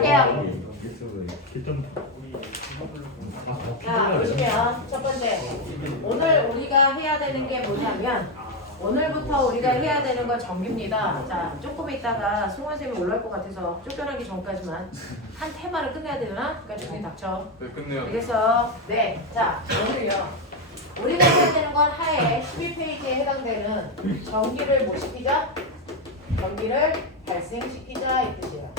할게요. 자, 보시면 첫 번째 오늘 우리가 해야 되는 게 뭐냐면 오늘부터 우리가 해야 되는 건 정규입니다. 자, 조금 있다가 송원쌤이 올라올 것 같아서 쫓겨나기 전까지만 한 테마를 끝내야 되나? 그러니까 조용히 닥쳐. 네, 끝내요. 알겠어? 네. 자, 오늘요. 우리가 해야 되는 건 하에 12페이지에 해당되는 전기를 뭐 시키자? 전기를 발생시키자 이 뜻이에요.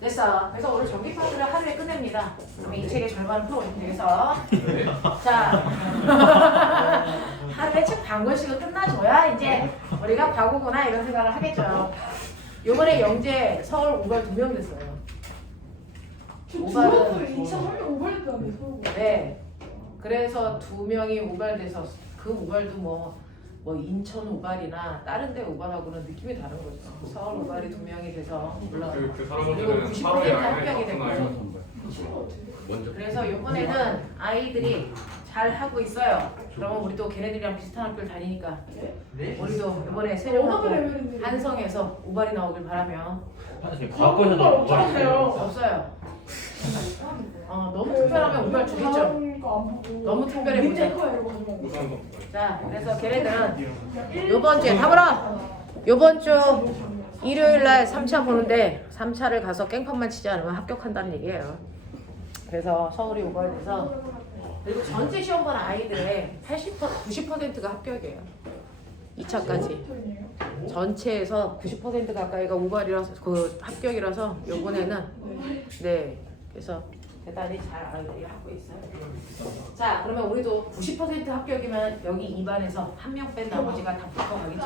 됐어. 그래서 오늘 전기 파트를 하루에 끝냅니다. 그러면 이 책의 절반을 풀어오시면 되겠어. 네. 자, 하루에 책 반 권씩은 끝나줘야 이제 우리가 과거구나 이런 생각을 하겠죠. 요번에 영재 서울 우발 2명 됐어요. 우발은 2,300 우발했다며 서울. 네. 그래서 2명이 우발돼서 그 우발도 뭐 인천 우발이나 다른 데 우발하고는 느낌이 다른 거죠. 서울 우발이 2명이 돼서 물론 그 그리고 사람들은 90% 서로의 합격이 양에 됐고 나타나요. 그래서 이번에는 아이들이 잘 하고 있어요. 그러면 우리도 걔네들이랑 비슷한 학교를 다니니까 우리도 이번에 세종하고 한성에서 우발이 나오길 바라며. 과거에서도 없잖아요. 없어요. 너무 특별하면 우발 주겠죠. 너무 특별해 보자. 우선 자, 그래서 걔네들은 요번 주에 다보라. 요번 주 일요일 날 3차 보는데 3차를 가서 깽판만 치지 않으면 합격한다는 얘기예요. 그래서 서울이 우발돼서 그리고 전체 시험 본 아이들의 90%가 합격이에요. 2차까지. 전체에서 90% 가까이가 우발이라서 그 합격이라서 요번에는 네. 그래서 대단히 잘 아이들이 하고 있어요. 자, 그러면 우리도 90% 합격이면 여기 2반에서 한 명 뺀 나머지가 다 붙어가겠죠.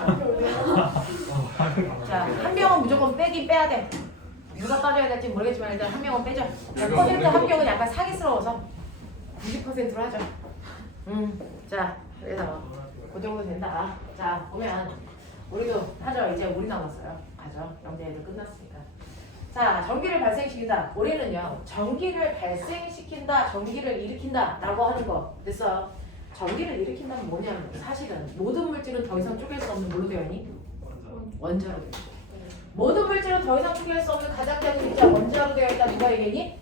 자, 한 명은 무조건 빼긴 빼야 돼. 누가 빠져야 될지 모르겠지만 일단 한 명은 빼죠. 100% 합격은 약간 사기스러워서 90%로 하죠. 자, 그래서 그 정도 된다. 자, 보면 우리도 하죠. 이제 우리 남았어요. 가죠. 영재 애들 끝났으니까. 자, 전기를 발생시킨다. 우리는요, 전기를 발생시킨다, 전기를 일으킨다 라고 하는 거 됐어. 전기를 일으킨다는 뭐냐면 사실은 모든 물질은 더 이상 쪼갤 수 없는 뭘로 되어 있니? 원자로 되어 있죠. 모든 물질은 더 이상 쪼갤 수 없는 가장 작은 입자 원자로 되어 있다. 누가 얘기했니?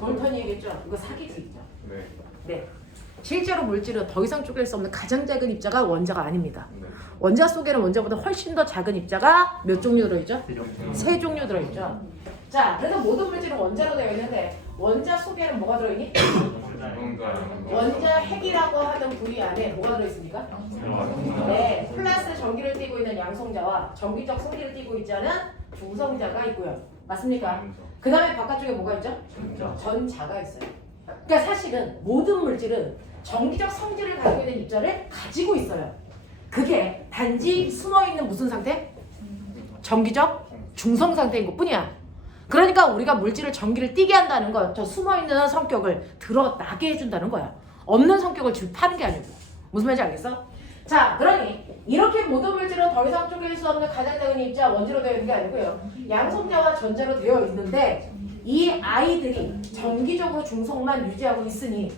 돌턴이 얘기했죠. 이거 사기주의죠. 네. 네. 실제로 물질은 더 이상 쪼갤 수 없는 가장 작은 입자가 원자가 아닙니다. 네. 원자 속에는 원자보다 훨씬 더 작은 입자가 몇 종류 들어있죠? 3종류 들어있죠. 자, 그래서 모든 물질은 원자로 되어 있는데 원자 속에는 뭐가 들어있니? 원자 핵이라고 하는 부위 안에 뭐가 들어있습니까? 네, 플러스 전기를 띠고 있는 양성자와 전기적 성질을 띠고 있지 않은 중성자가 있고요. 맞습니까? 그 다음에 바깥쪽에 뭐가 있죠? 전자가 있어요. 그러니까 사실은 모든 물질은 전기적 성질을 가지고 있는 입자를 가지고 있어요. 그게 단지 숨어있는 무슨 상태? 전기적 중성 상태인 것 뿐이야. 그러니까 우리가 물질을 전기를 띠게 한다는 건 저 숨어있는 성격을 드러나게 해준다는 거야. 없는 성격을 파는 게 아니고. 무슨 말인지 알겠어? 자, 그러니 이렇게 모든 물질은 더 이상 쪼갤 수 없는 가장 작은 입자 원자로 되어 있는 게 아니고요. 양성자와 전자로 되어 있는데 이 아이들이 전기적으로 중성만 유지하고 있으니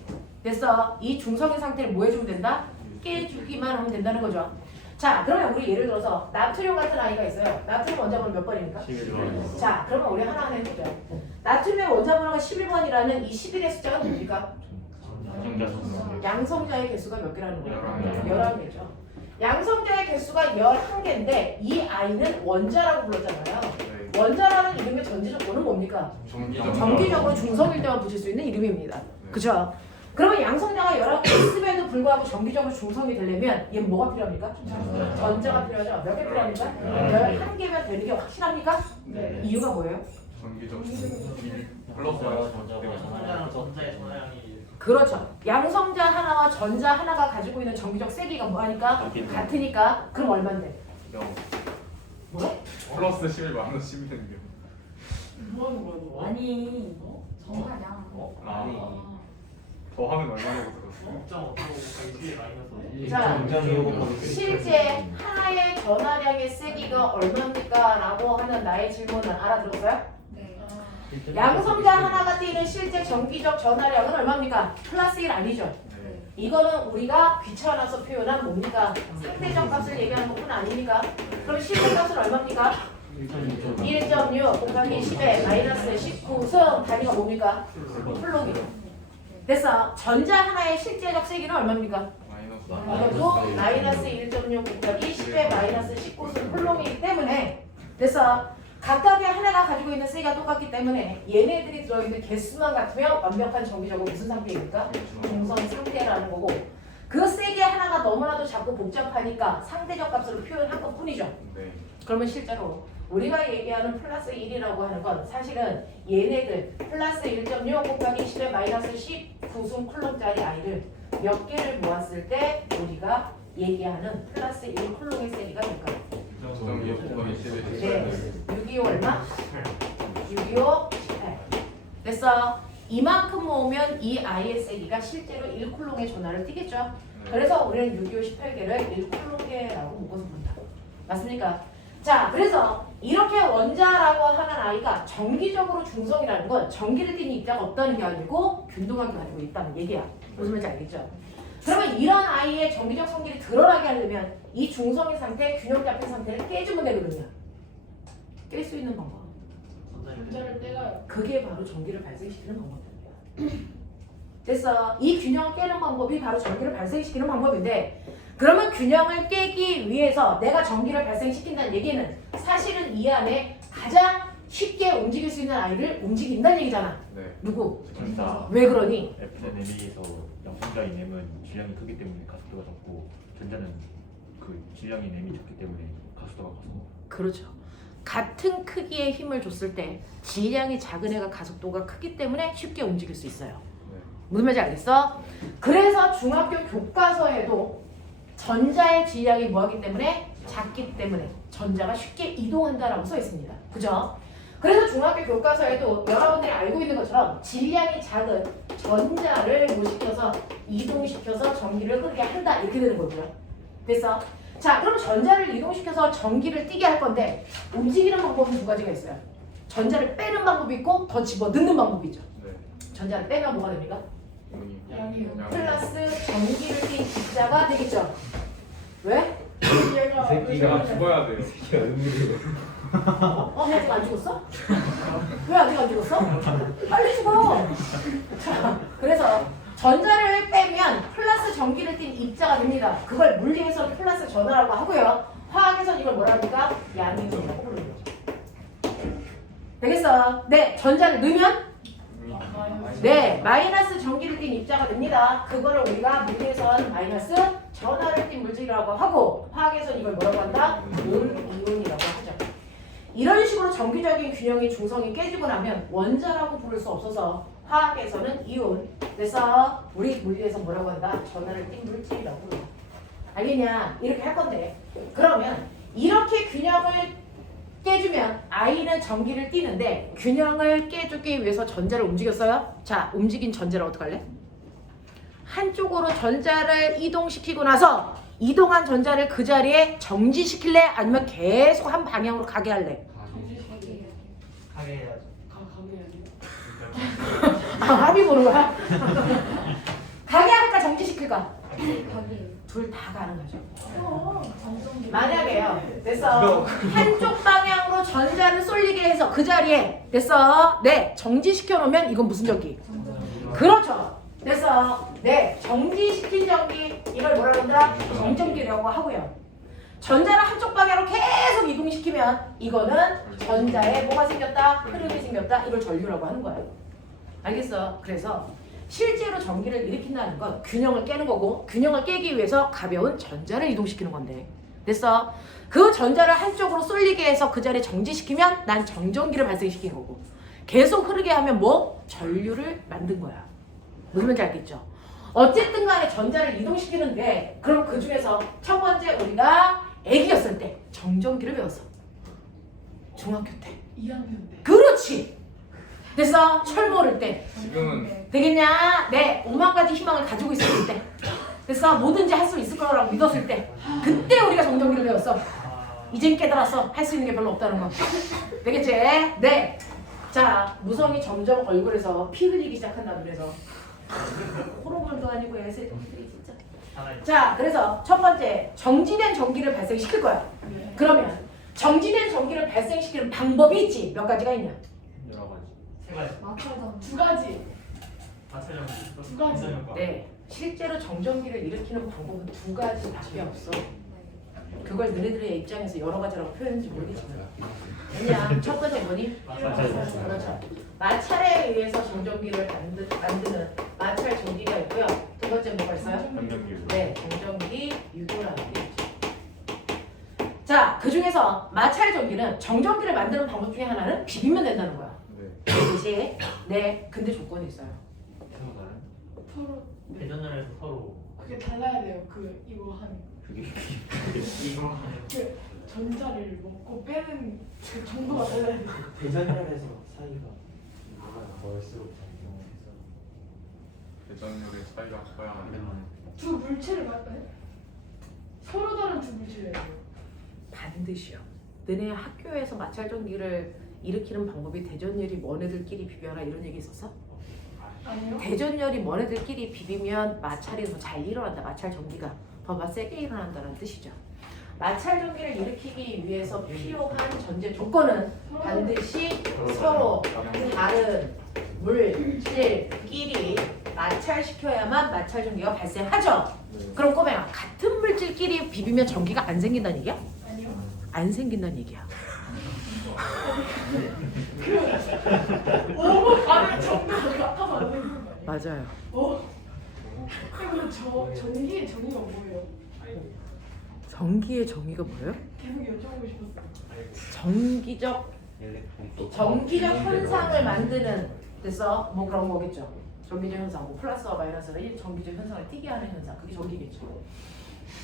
됐어. 이 중성의 상태를 뭐 해주면 된다? 깨주기만 하면 된다는 거죠. 자, 그러면 우리 예를 들어서 나트륨 같은 아이가 있어요. 나트륨 원자번호 몇 번입니까? 11번. 자, 그러면 우리 하나하나 해보자. 나트륨의 원자번호가 11번이라는 이 11의 숫자가 뭡니까? 양성자의 개수가 몇 개라는 거예요? 11개죠. 양성자의 개수가 11개인데 이 아이는 원자라고 불렀잖아요. 원자라는 이름의 전제조건은 뭡니까? 정기적으로 중성일 때만 붙일 수 있는 이름입니다. 그죠? 그러면 양성자가 11개 있음에도 불구하고 정기적으로 중성이 되려면 얘는 뭐가 필요합니까? 전자가 필요하죠. 몇 개 필요합니까? 11개면 되는 게 확실합니까? 네. 이유가 뭐예요? 전기적 플러스 전자의 전화량이 그렇죠. 양성자 하나와 전자 하나가 가지고 있는 정기적 세기가 뭐하니까? 같으니까. 그럼 얼만데? 0. 뭐? 플러스 11 마이너스 11은 0. 뭐 하는 거야 너? 아니 정하냐 아니. 더하면 얼마라고 들었어요? 0.5 마이너스 자, 실제 하나의 전하량의 세기가 얼마입니까? 라고 하는 나의 질문을 알아들었어요? 네 양성자 하나가 띠는 실제 전기적 전하량은 얼마입니까? 플러스 1 아니죠? 네. 이거는 우리가 귀찮아서 표현한 뭡니까? 상대적 값을 얘기하는 것뿐 아닙니까? 그럼 실제 값은 얼마입니까? 1.6 곱하기 10에 마이너스 19승 단위가 뭡니까? 쿨롱이죠. 됐어. 전자 하나의 실제적 세기는 얼마입니까? 마이너스 이것도 마이너스 1.6 곱하기 10에 마이너스 19승 쿨롱이기 때문에 됐어. 각각의 하나가 가지고 있는 세기가 똑같기 때문에 얘네들이 들어있는 개수만 같으면 완벽한 정기적으로 무슨 상태입니까? 중성 상태라는 거고 그 세기 하나가 너무나도 자꾸 복잡하니까 상대적 값으로 표현한 것 뿐이죠. 네. 그러면 실제로 우리가 얘기하는 플러스 1이라고 하는 건 사실은 얘네들 플러스 1.6 곱하기 10에 마이너스 19승 쿨롱짜리 아이를 몇 개를 모았을 때 우리가 얘기하는 플러스 1 쿨롱의 세기가 될까요? 0.2 곱하기 10에 네. 625 얼마? 625 18. 됐어. 이만큼 모으면 이 아이의 세기가 실제로 1쿨롱의 전하를 띠겠죠. 그래서 우리는 625 18개를 1쿨롱계라고 묶어서 부른다. 맞습니까? 자, 그래서 이렇게 원자라고 하는 아이가 정기적으로 중성이라는 건 전기를 띠는 입자가 없다는 게 아니고 균등하게 가지고 있다는 얘기야. 무슨 말인지 알겠죠? 그러면 이런 아이의 정기적 성질이 드러나게 하려면 이 중성의 상태, 균형 잡힌 상태를 깨주면 되거든요. 깰 수 있는 방법. 전자를 떼가요. 그게 바로 전기를 발생시키는 방법입니다. 됐어. 이 균형을 깨는 방법이 바로 전기를 발생시키는 방법인데 그러면 균형을 깨기 위해서 내가 전기를 발생시킨다는 얘기는 사실은 이 안에 가장 쉽게 움직일 수 있는 아이를 움직인다는 얘기잖아. 네. 누구? 전자 왜 그러니? F는 M에서 양분자인 M은 질량이 크기 때문에 가속도가 적고 전자는 그 질량인 M이 작기 때문에 가속도가 커서 그렇죠. 같은 크기의 힘을 줬을 때 질량이 작은 애가 가속도가 크기 때문에 쉽게 움직일 수 있어요. 네. 무슨 말인지 알겠어? 그래서 중학교 교과서에도 전자의 질량이 뭐하기 때문에 작기 때문에 전자가 쉽게 이동한다라고 써 있습니다. 그죠? 그래서 중학교 교과서에도 여러분들이 알고 있는 것처럼 질량이 작은 전자를 뭐 시켜서 이동시켜서 전기를 흐르게 한다 이렇게 되는 거고요. 됐어? 자, 그럼 전자를 이동시켜서 전기를 띄게 할 건데 움직이는 방법은 두 가지가 있어요. 전자를 빼는 방법이 있고 더 집어넣는 방법이 있죠. 네. 전자를 빼면 뭐가 됩니까? 양이요. 플러스 전기를 띈 입자가 되겠죠. 왜? 얘가 제가 죽어야 돼요. 아직 안 죽었어? 왜 아직 안 죽었어? 빨리 죽어. 자, 그래서 전자를 빼면 플러스 전기를 띤 입자가 됩니다. 그걸 물리에서는 플러스 전하라고 하고요. 화학에서는 이걸 뭐라 합니까? 양이온이라고 부르는 거죠. 되겠어? 네, 전자를 넣으면 네, 마이너스 전기를 띤 입자가 됩니다. 그거를 우리가 물리에서는 마이너스 전하를 띤 물질이라고 하고 화학에서는 이걸 뭐라고 한다? 온-이온이라고 하죠. 이런 식으로 정기적인 균형이 중성이 깨지고 나면 원자라고 부를 수 없어서 화학에서는 이온, 그래서 우리 물리에서 뭐라고 한다? 전하를 띤 물질이라고 불러. 알겠냐? 이렇게 할 건데 그러면 이렇게 균형을 깨주면 I는 전기를 띠는데 균형을 깨주기 위해서 전자를 움직였어요. 자, 움직인 전자를 어떡할래? 한쪽으로 전자를 이동시키고 나서 이동한 전자를 그 자리에 정지시킬래? 아니면 계속 한 방향으로 가게 할래? 하게 해야죠. 아, 합의 보는 거야? 가게 할까 정지시킬까? 가게. 둘 다 가는 거죠. 정성기. 만약에요. 됐어. 한쪽 방향으로 전자를 쏠리게 해서 그 자리에 됐어. 네, 정지시켜 놓으면 이건 무슨 전기? 그렇죠. 됐어. 네, 정지시킨 전기 이걸 뭐라고 한다? 정전기라고 하고요. 전자를 한쪽 방향으로 계속 이동시키면 이거는 전자에 뭐가 생겼다? 흐름이 생겼다. 이걸 전류라고 하는 거예요. 알겠어? 그래서 실제로 전기를 일으킨다는 건 균형을 깨는 거고 균형을 깨기 위해서 가벼운 전자를 이동시키는 건데 됐어? 그 전자를 한쪽으로 쏠리게 해서 그 자리에 정지시키면 난 정전기를 발생시키는 거고 계속 흐르게 하면 뭐? 전류를 만든 거야. 무슨 말인지 알겠죠? 어쨌든 간에 전자를 이동시키는데 그럼 그 중에서 첫 번째 우리가 애기였을 때 정전기를 배웠어. 중학교 때. 2학년 때. 그렇지. 됐어? 철 모를 때. 지금은 되겠냐? 네, 5만 가지 희망을 가지고 있을 때. 됐어? 뭐든지 할 수 있을 거라고 믿었을 때. 그때 우리가 정전기를 배웠어. 이젠 깨달았어. 할 수 있는 게 별로 없다는 거. 되겠지? 네. 자, 무성이 점점 얼굴에서 피 흘리기 시작한다 그래서. 호르몬도 아니고 애새끼들이 진짜. 자, 그래서 첫 번째 정지된 전기를 발생시킬 거야. 그러면 정지된 전기를 발생시키는 방법이 있지. 몇 가지가 있냐? 여러 가지. 세 가지. 마찰장. 두 가지. 마찰형. 두 가지. 네. 실제로 정전기를 일으키는 방법은 두 가지밖에 없어. 그걸 너네들의 입장에서 여러 가지라고 표현했는지 모르겠지만. 왜냐? 첫 번째 뭐니? 그렇죠. 마찰에 의해서 정전기를 만드는 마찰 전기가 있고요. 두 번째 뭐가 있어요? 변경기. 네, 정전기 유도라는 게 있죠. 자, 그 중에서 마찰 전기는 정전기를 만드는 방법 중에 하나는 비비면 된다는 거야. 네. 그렇지? 네, 근데 조건이 있어요. 서로 다른. 서로 대전을 해서 서로 그게 달라야 돼요. 그 이거 한 그게 이거 그 전자를 먹고 빼는 그 정도가 달라야 돼요. 대전열에서 사이가 멀수록 대전율의 차이가 커야 하는. 두 물체를 맞나요? 서로 다른 두 물체예요. 반드시요. 너네 학교에서 마찰 전기를 일으키는 방법이 대전열이 뭐네들끼리 비벼라 이런 얘기 있었어? 아니요? 대전열이 뭐네들끼리 비비면 마찰이 더 잘 일어난다. 마찰 전기가 더 세게 일어난다는 뜻이죠. 마찰 전기를 일으키기 위해서 필요한 전제 조건은 반드시 서로 다른 물질끼리 마찰시켜야만 마찰 전기가 발생하죠. 그럼 꼬매야 같은 물질끼리 비비면 전기가 안 생긴다는 얘기야? 아니요. 안 생긴다는 얘기야. 오고 가는 정도가 같아서 안 되는 거예요. 맞아요. 그리고 전기의 정의가 뭐예요? 전기의 정의가 뭐예요? 계속 여쭤보고 싶었어요. 정기적 현상을 만드는 데서 뭐 그런 거겠죠. 전기적 현상, 뭐 플러스와 마이너스가 이 전기적 현상을 띠게 하는 현상, 그게 전기겠죠.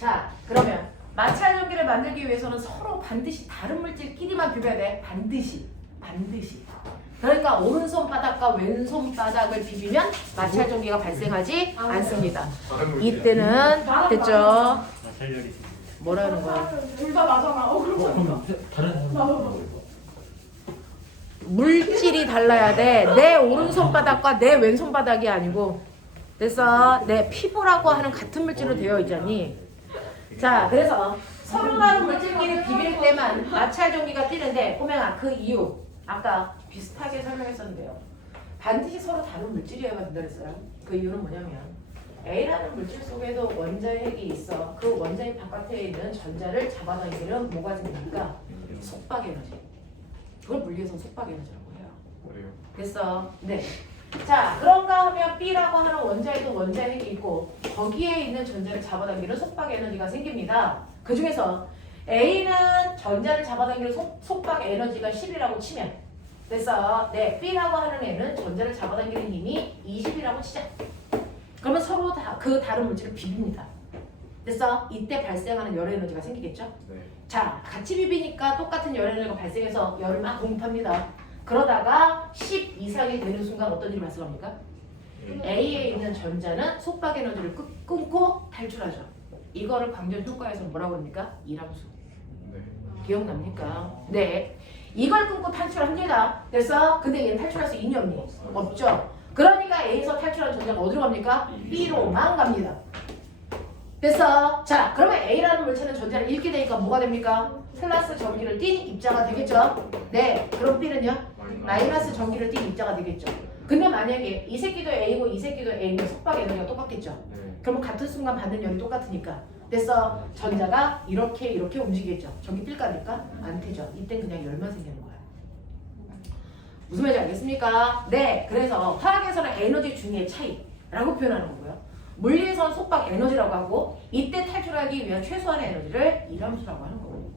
자, 그러면 마찰 전기를 만들기 위해서는 서로 반드시 다른 물질끼리만 비벼야 돼. 반드시. 그러니까 오른손 바닥과 왼손 바닥을 비비면 마찰 전기가 발생하지 않습니다. 다른 물질. 이때는 됐죠? 마찰열이 뭐라는 거야? 둘 다 맞아나. 그럼 다른 물질이 달라야 돼. 내 오른손 바닥과 내 왼손 바닥이 아니고. 그래서 내 피부라고 하는 같은 물질로 되어 있잖니. 자, 그래서 서로 다른 물질끼리 비빌 때만 마찰 전기가 뛰는데 꼬맹아 그 이유 아까 비슷하게 설명했었는데요. 반드시 서로 다른 물질이어야 된다 그랬어요. 그 이유는 뭐냐면 A라는 물질 속에도 원자의 핵이 있어. 그 원자의 바깥에 있는 전자를 잡아당기는 뭐가 생깁니까? 속박 에너지. 그걸 물리에서는 속박 에너지라고 해요. 그래요. 됐어. 네. 자, 그런가 하면 B라고 하는 원자에도 원자의 핵이 있고 거기에 있는 전자를 잡아당기는 속박 에너지가 생깁니다. 그 중에서 A는 전자를 잡아당기는 속박 에너지가 10이라고 치면 됐어. 네, B라고 하는 애는 전자를 잡아당기는 힘이 20이라고 치자. 그러면 서로 그 다른 물질을 비빕니다. 됐어? 이때 발생하는 열 에너지가 생기겠죠? 네. 자, 같이 비비니까 똑같은 열 에너지가 발생해서 열을 막 공급합니다. 그러다가 10 이상이 되는 순간 어떤 일이 발생합니까? A에 있는 전자는 속박 에너지를 끊고 탈출하죠. 이거를 광전 효과에서 뭐라고 합니까? 이람수. 네. 기억납니까? 네. 이걸 끊고 탈출합니다. 됐어? 근데 얘는 탈출할 수 있니 없니? 없죠. 그러니까 A에서 탈출한 전자가 어디로 갑니까? B로만 갑니다. 됐어? 자, 그러면 A라는 물체는 전자를 잃게 되니까 뭐가 됩니까? 플러스 전기를 띤 입자가 되겠죠? 네. 그럼 B는요? 마이너스 전기를 띤 입자가 되겠죠. 근데 만약에 이 새끼도 A고 이 새끼도 A면 속박 에너지가 똑같겠죠? 네. 그러면 같은 순간 받는 열이 똑같으니까 됐어. 전자가 이렇게 움직이겠죠. 전기 뛸까 될까? 안 되죠. 이땐 그냥 열만 생기는 거야. 무슨 말인지 알겠습니까? 네. 그래서 화학에서는 에너지 중의 차이라고 표현하는 거고요. 물리에서는 속박 에너지라고 하고 이때 탈출하기 위한 최소한의 에너지를 이람수라고 하는 거고.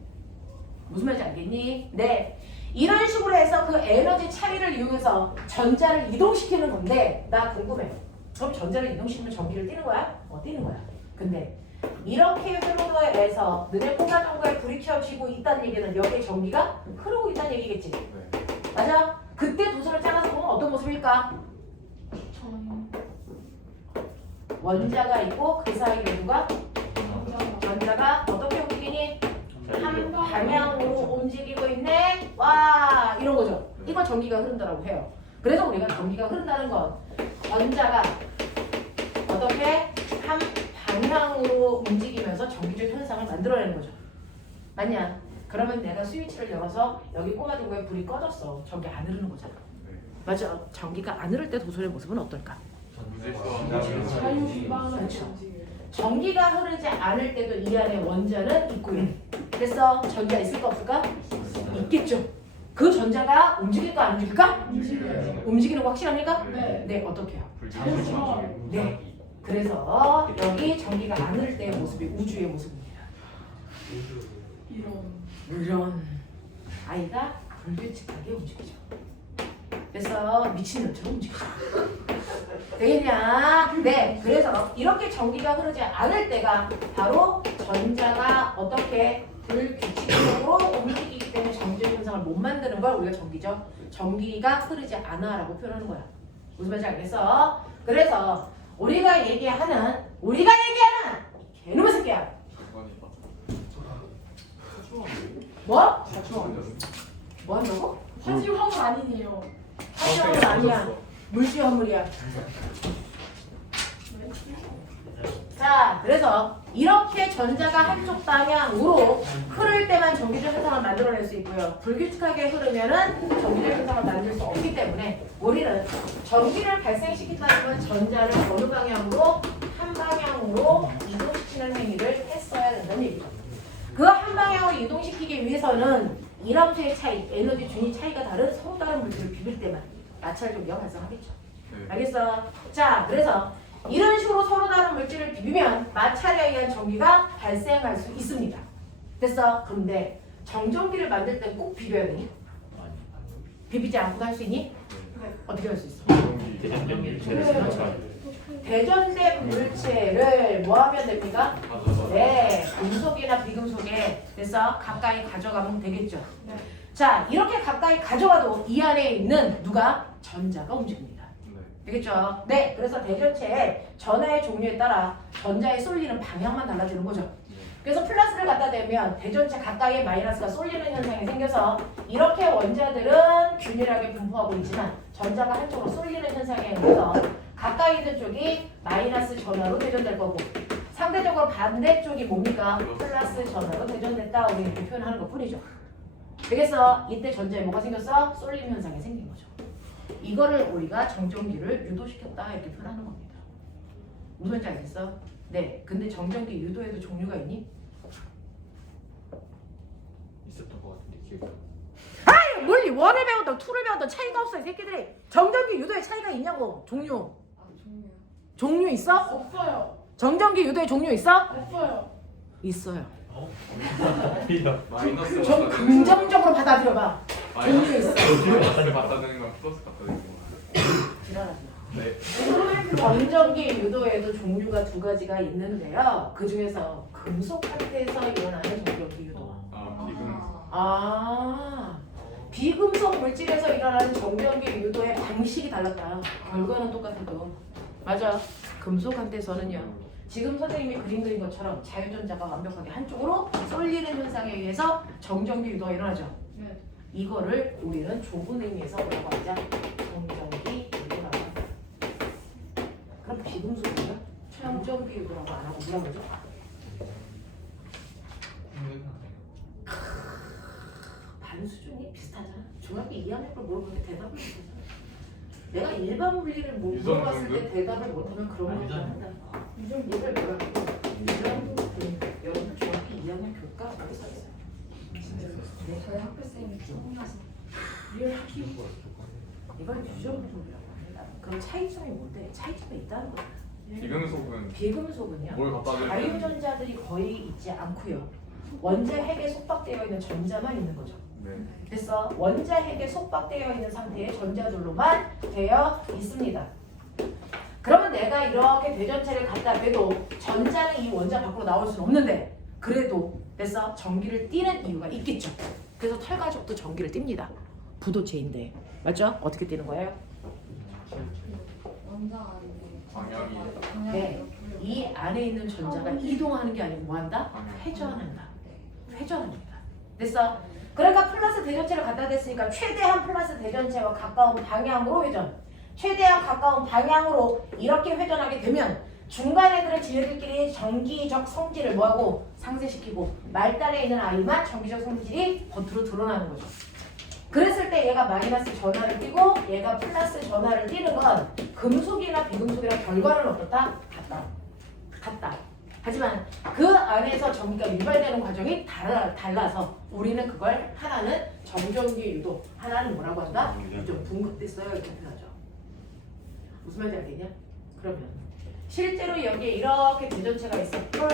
무슨 말인지 알겠니? 네. 이런 식으로 해서 그 에너지 차이를 이용해서 전자를 이동시키는 건데 나 궁금해. 그럼 전자를 이동시키면 전기를 띠는 거야? 뛰는 거야. 근데 이렇게 흐름에서 너네 공간정거에 불이 켜지고 있다는 얘기는 여기에 전기가 흐르고 있다는 얘기겠지? 네. 맞아? 그때 도수를 짜서 보면 어떤 모습일까? 원자가 있고 그 사이에 누가? 전자가 어떻게 움직이니? 한 방향으로 움직이고 있네. 와, 이런 거죠. 이걸 전기가 흐른다고 해요. 그래서 우리가 전기가 흐른다는 건 원자가 어떻게 한 방향으로 움직이면서 전기적 현상을 만들어내는 거죠. 맞냐? 그러면 내가 스위치를 열어서 여기 꽂아둔 거에 불이 꺼졌어. 전기 안 흐르는 거잖아. 네. 맞아. 전기가 안 흐를 때 도소의 모습은 어떨까? 자유방을 그렇죠. 움직여요. 전기가 흐르지 않을 때도 이 안에 원자는 있고요. 그래서 전기가 있을까 없을까? 있겠죠. 그 전자가 움직일까 안 움직일까? 움직여요. 움직이는 거 확실합니까? 네. 네, 어떻게요? 불규칙한 네. 그래서 여기 전기가 안 흐를 때의 모습이 우주의 모습입니다. 이런 아이가 불규칙하게 움직이죠. 그래서 미친놈처럼 움직이죠. 되겠냐? 네. 그래서 이렇게 전기가 흐르지 않을 때가 바로 전자가 어떻게 불규칙적으로 움직이기 때문에 정지 현상을 못 만드는 걸 우리가 전기죠. 전기가 흐르지 않아라고 표현하는 거야. 무슨 말인지 알겠어? 그래서 우리가 얘기하는 개놈의 새끼야. 사건이다. 뭐? 뭐 한다고? 화지화물 아니네요. 화학은 아니야. 물질 화물이야. 자, 그래서 이렇게 전자가 한쪽 방향으로 흐를 때만 전기적 현상을 만들어낼 수 있고요. 불규칙하게 흐르면은 전기적 현상을 만들 수 없기 때문에 우리는 전기를 발생시킨다는 건 전자를 어느 방향으로 한 방향으로 이동시키는 행위를 했어야 된다는 얘기죠. 그 한 방향으로 이동시키기 위해서는 이람수의 차이, 에너지 준위 차이가 다른 서로 다른 물질을 비빌 때만 마찰 종기가 발생하겠죠. 네. 알겠어? 자, 그래서 이런 식으로 서로 다른 물질을 비비면 마찰에 의한 전기가 발생할 수 있습니다. 됐어? 그런데 정전기를 만들 때 꼭 비벼야 되니? 비비지 않고도 할 수 있니? 어떻게 할 수 있어? 대전된 물체를 대전된 물체를 뭐 하면 됩니까? 네, 금속이나 비금속에 됐어? 가까이 가져가면 되겠죠. 네. 자, 이렇게 가까이 가져가도 이 안에 있는 누가? 전자가 움직입니다. 네. 되겠죠? 네, 그래서 대전체의 전하의 종류에 따라 전자에 쏠리는 방향만 달라지는 거죠. 그래서 플러스를 갖다 대면 대전체 가까이에 마이너스가 쏠리는 현상이 생겨서 이렇게 원자들은 균일하게 분포하고 있지만 전자가 한쪽으로 쏠리는 현상에 의해서 가까이 있는 쪽이 마이너스 전하로 대전될 거고 상대적으로 반대쪽이 뭡니까? 플러스 전하로 대전됐다. 우리 이렇게 표현하는 것 뿐이죠. 되겠어? 이때 전자에 뭐가 생겼어? 쏠림 현상이 생긴 거죠. 이거를 우리가 정전기를 유도시켰다 이렇게 표현하는 겁니다. 무슨 말인지 알겠어? 네. 근데 정전기 유도에도 종류가 있니? 있었던 것 같은데 기억이 안 아이, 뭘 1을 배웠던 2를 배웠던 차이가 없어 이 새끼들이. 정전기 유도에 차이가 있냐고. 종류. 종류 있어? 없어요. 정전기 유도에 종류 있어? 없어요. 있어요. 마이너스 좀 긍정적으로 받아들여봐. 종류 있어. 마이너스 갖다 대는 건 플러스 갖다 대는 거. 지랄하지 마. 네. 정전기 유도에도 종류가 2가지가 있는데요. 그 중에서 금속 상태에서 일어나는 정전기 유도. 아 지금 아, 비금속 물질에서 일어나는 정전기 유도의 방식이 달랐다. 결과는 똑같아도. 맞아. 금속 상태에서는요. 지금 선생님이 그린 것처럼 자유전자가 완벽하게 한쪽으로 쏠리는 현상에 의해서 정전기 유도가 일어나죠. 네. 이거를 우리는 좁은 의미에서 뭐라고 하자? 정전기 유도라고 한다. 그럼 비금속이요? 정전기 유도라고 안 하고 뭐라고 하죠? 반 수준이 비슷하잖아. 중학교 2학년 걸 물어보는데 대답을 못하잖아. 내가 일반 물리를 못 유전 물어봤을 때 등급? 대답을 못하면 그런 거 한다. 이걸 뭐라고? 유전 등급. 여러분 중학교 2학년 교과 거기 써 있어요. 네. 저희 학교 쌤이 처음이라서 리얼 학기 이걸 유전 등급이라고 합니다. 그럼 차이점이 뭔데? 차이점이 있다는 거야. 비금속은 비금속은요. 뭘 갖다 대면 자유전자들이 거의 있지 않고요. 원자 핵에 속박되어 있는 전자만 있는 거죠. 네. 그래서 원자 핵에 속박되어 있는 상태의 전자들로만 되어 있습니다. 그러면 내가 이렇게 대전체를 갖다 대도 전자는 이 원자 밖으로 나올 수는 없는데 그래도 됐어? 전기를 띠는 이유가 있겠죠. 그래서 털가죽도 전기를 띱니다. 부도체인데 맞죠? 어떻게 띠는 거예요? 원자 방향이 네. 이 안에 있는 전자가 이동하는 게 아니고 뭐한다? 회전한다. 회전합니다. 됐어? 그러니까 플러스 대전체를 갖다 댔으니까 최대한 플러스 대전체와 가까운 방향으로 회전. 최대한 가까운 방향으로 이렇게 회전하게 되면 중간에 들은 지들끼리 정기적 성질을 뭐하고 상쇄시키고 말단에 있는 아이만 정기적 성질이 겉으로 드러나는 거죠. 그랬을 때 얘가 마이너스 전하를 띄고 얘가 플러스 전하를 띄는 건 금속이나 비금속이랑 결과는 어떻다? 같다. 하지만 그 안에서 전기가 유발되는 과정이 달라서 우리는 그걸 하나는 정전기 유도, 하나는 뭐라고 한다? 좀 둥긋댔어요 이렇게 표현하죠. 무슨 말인지 알겠냐? 그러면 실제로 여기에 이렇게 대전체가 있어. 두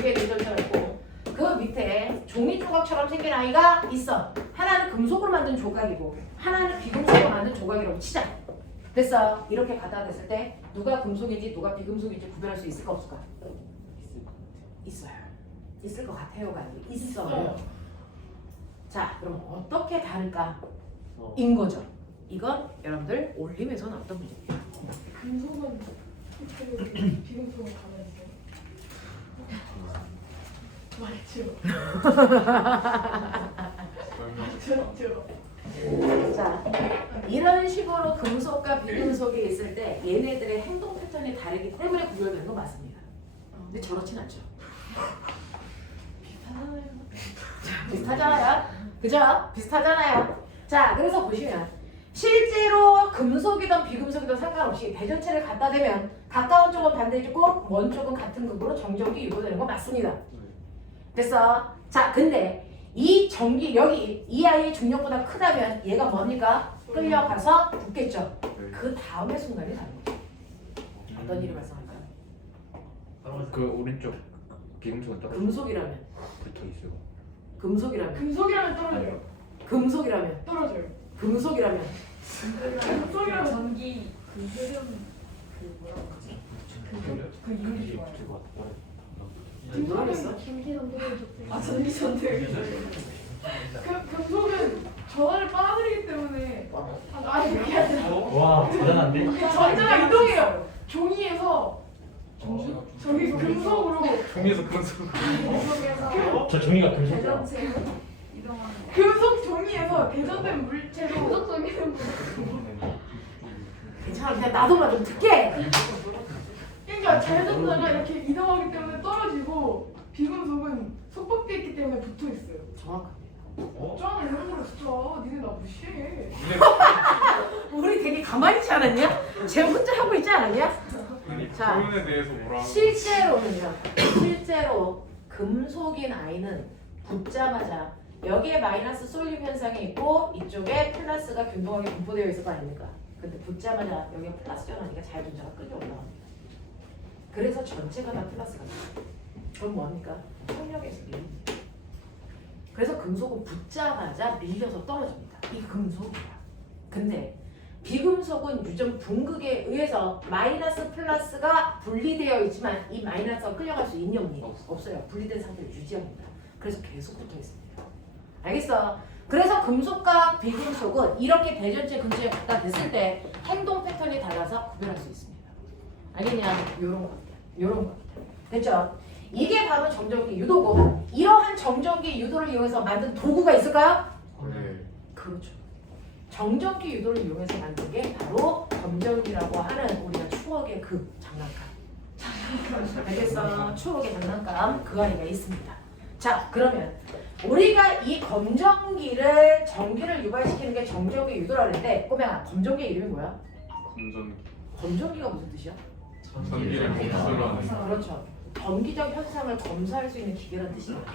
개 대전체가 있고 그 밑에 종이 조각처럼 생긴 아이가 있어. 하나는 금속으로 만든 조각이고 하나는 비금속으로 만든 조각이라고 치자. 됐어. 이렇게 갖다 댔을 때 누가 금속인지 누가 비금속인지 구별할 수 있을까 없을까? 있어요. 있을 것 같아요가 아니고 있어요. 자, 그럼 어떻게 다를까? 인 거죠. 이건 여러분들 올림에서 나왔던 문제입니다. 금속은 어떻게 비금속은 가만히 있어요? 말죠. 자, 이런 식으로 금속과 비금속이 있을 때 얘네들의 행동 패턴이 다르기 때문에 구별되는 거 맞습니다. 근데 저렇진 않죠. 비슷하잖아요. 그죠? 비슷하잖아요. 자, 그래서 보시면 실제로 금속이든 비금속이든 상관없이 대전체를 갖다 대면 가까운 쪽은 반대쪽이고 먼 쪽은 같은 극으로 정전기 유도되는 거 맞습니다. 됐어? 자, 근데 이 전기 여기 이 아이의 중력보다 크다면 얘가 뭡니까? 끌려가서 붙겠죠. 그 다음의 순간이 다른 거죠. 어떤 일이 발생할까요? 그 오른쪽 비금속은 떨어져 금속이라면 붙어 있어요. 금속이라면 금속이라면 떨어져요. 아니요. 금속이라면 떨어져요. 금속이라면 금속이라면 전기 그 흐름 그 뭐라고 하지? 그 이름이 좋아요. 모르겠어. 아 전기전등. 금속은 전원을 빨아들이기 때문에 아니 그게 아니라 와 대단한데? 전자가 이동해요. 종이에서 저기 금속으로 종이에서 금속. 금속에서 저 종이가 금속이야. 대전체로 이동하는 거. 금속 종이에서 대전된 물체로 금속적인 괜찮아. 그냥 나도만 좀 듣게. 그러니까 대전자가 이렇게 이동하기 때문에 떨어지고 비금속은 속박돼 있기 때문에 붙어 있어요. 정확합니다. 짱 이런 걸 진짜 니네 나 무시해. 우리 되게 가만히 있지 않았냐? 쟤 혼자 하고 있지 않았냐? 자, 표현에 대해서 뭐라 하는 실제로 금속인 아이는 붙자마자 여기에 마이너스 쏠림 현상이 있고 이쪽에 플러스가 균등하게 분포되어 있을 거 아닙니까? 근데 붙자마자 여기에 플러스 전환이니까 자유전자가 끌려 올라갑니다. 그래서 전체가 다 플러스가 돼요. 그럼 뭐합니까? 폭력에서 밀립니다. 그래서 금속은 붙자마자 밀려서 떨어집니다. 이 금속이야. 근데 비금속은 유전 분극에 의해서 마이너스 플러스가 분리되어 있지만 이 마이너스가 끌려갈 수 있니 없니? 없어요. 분리된 상태를 유지합니다. 그래서 계속 붙어 있습니다. 알겠어? 그래서 금속과 비금속은 이렇게 대전체 근처에 갖다 댔을 때 행동 패턴이 달라서 구별할 수 있습니다. 알겠냐? 요런 것들. 요런 것들. 됐죠? 이게 바로 정전기 유도고 이러한 정전기 유도를 이용해서 만든 도구가 있을까요? 네. 그렇죠. 정전기 유도를 이용해서 만든 게 바로 검전기라고 하는 우리가 추억의 그 장난감. 알겠어? 추억의 장난감 그 안에 있습니다. 자, 그러면 우리가 이 검전기를 전기를 유발시키는 게 정전기 유도라고 하는데 꼬맹아, 검전기 이름이 뭐야? 검전기. 검전기가 무슨 뜻이야? 전기를 검수로 하는. 그렇죠. 전기적 현상을 검사할 수 있는 기계라는 뜻입니다.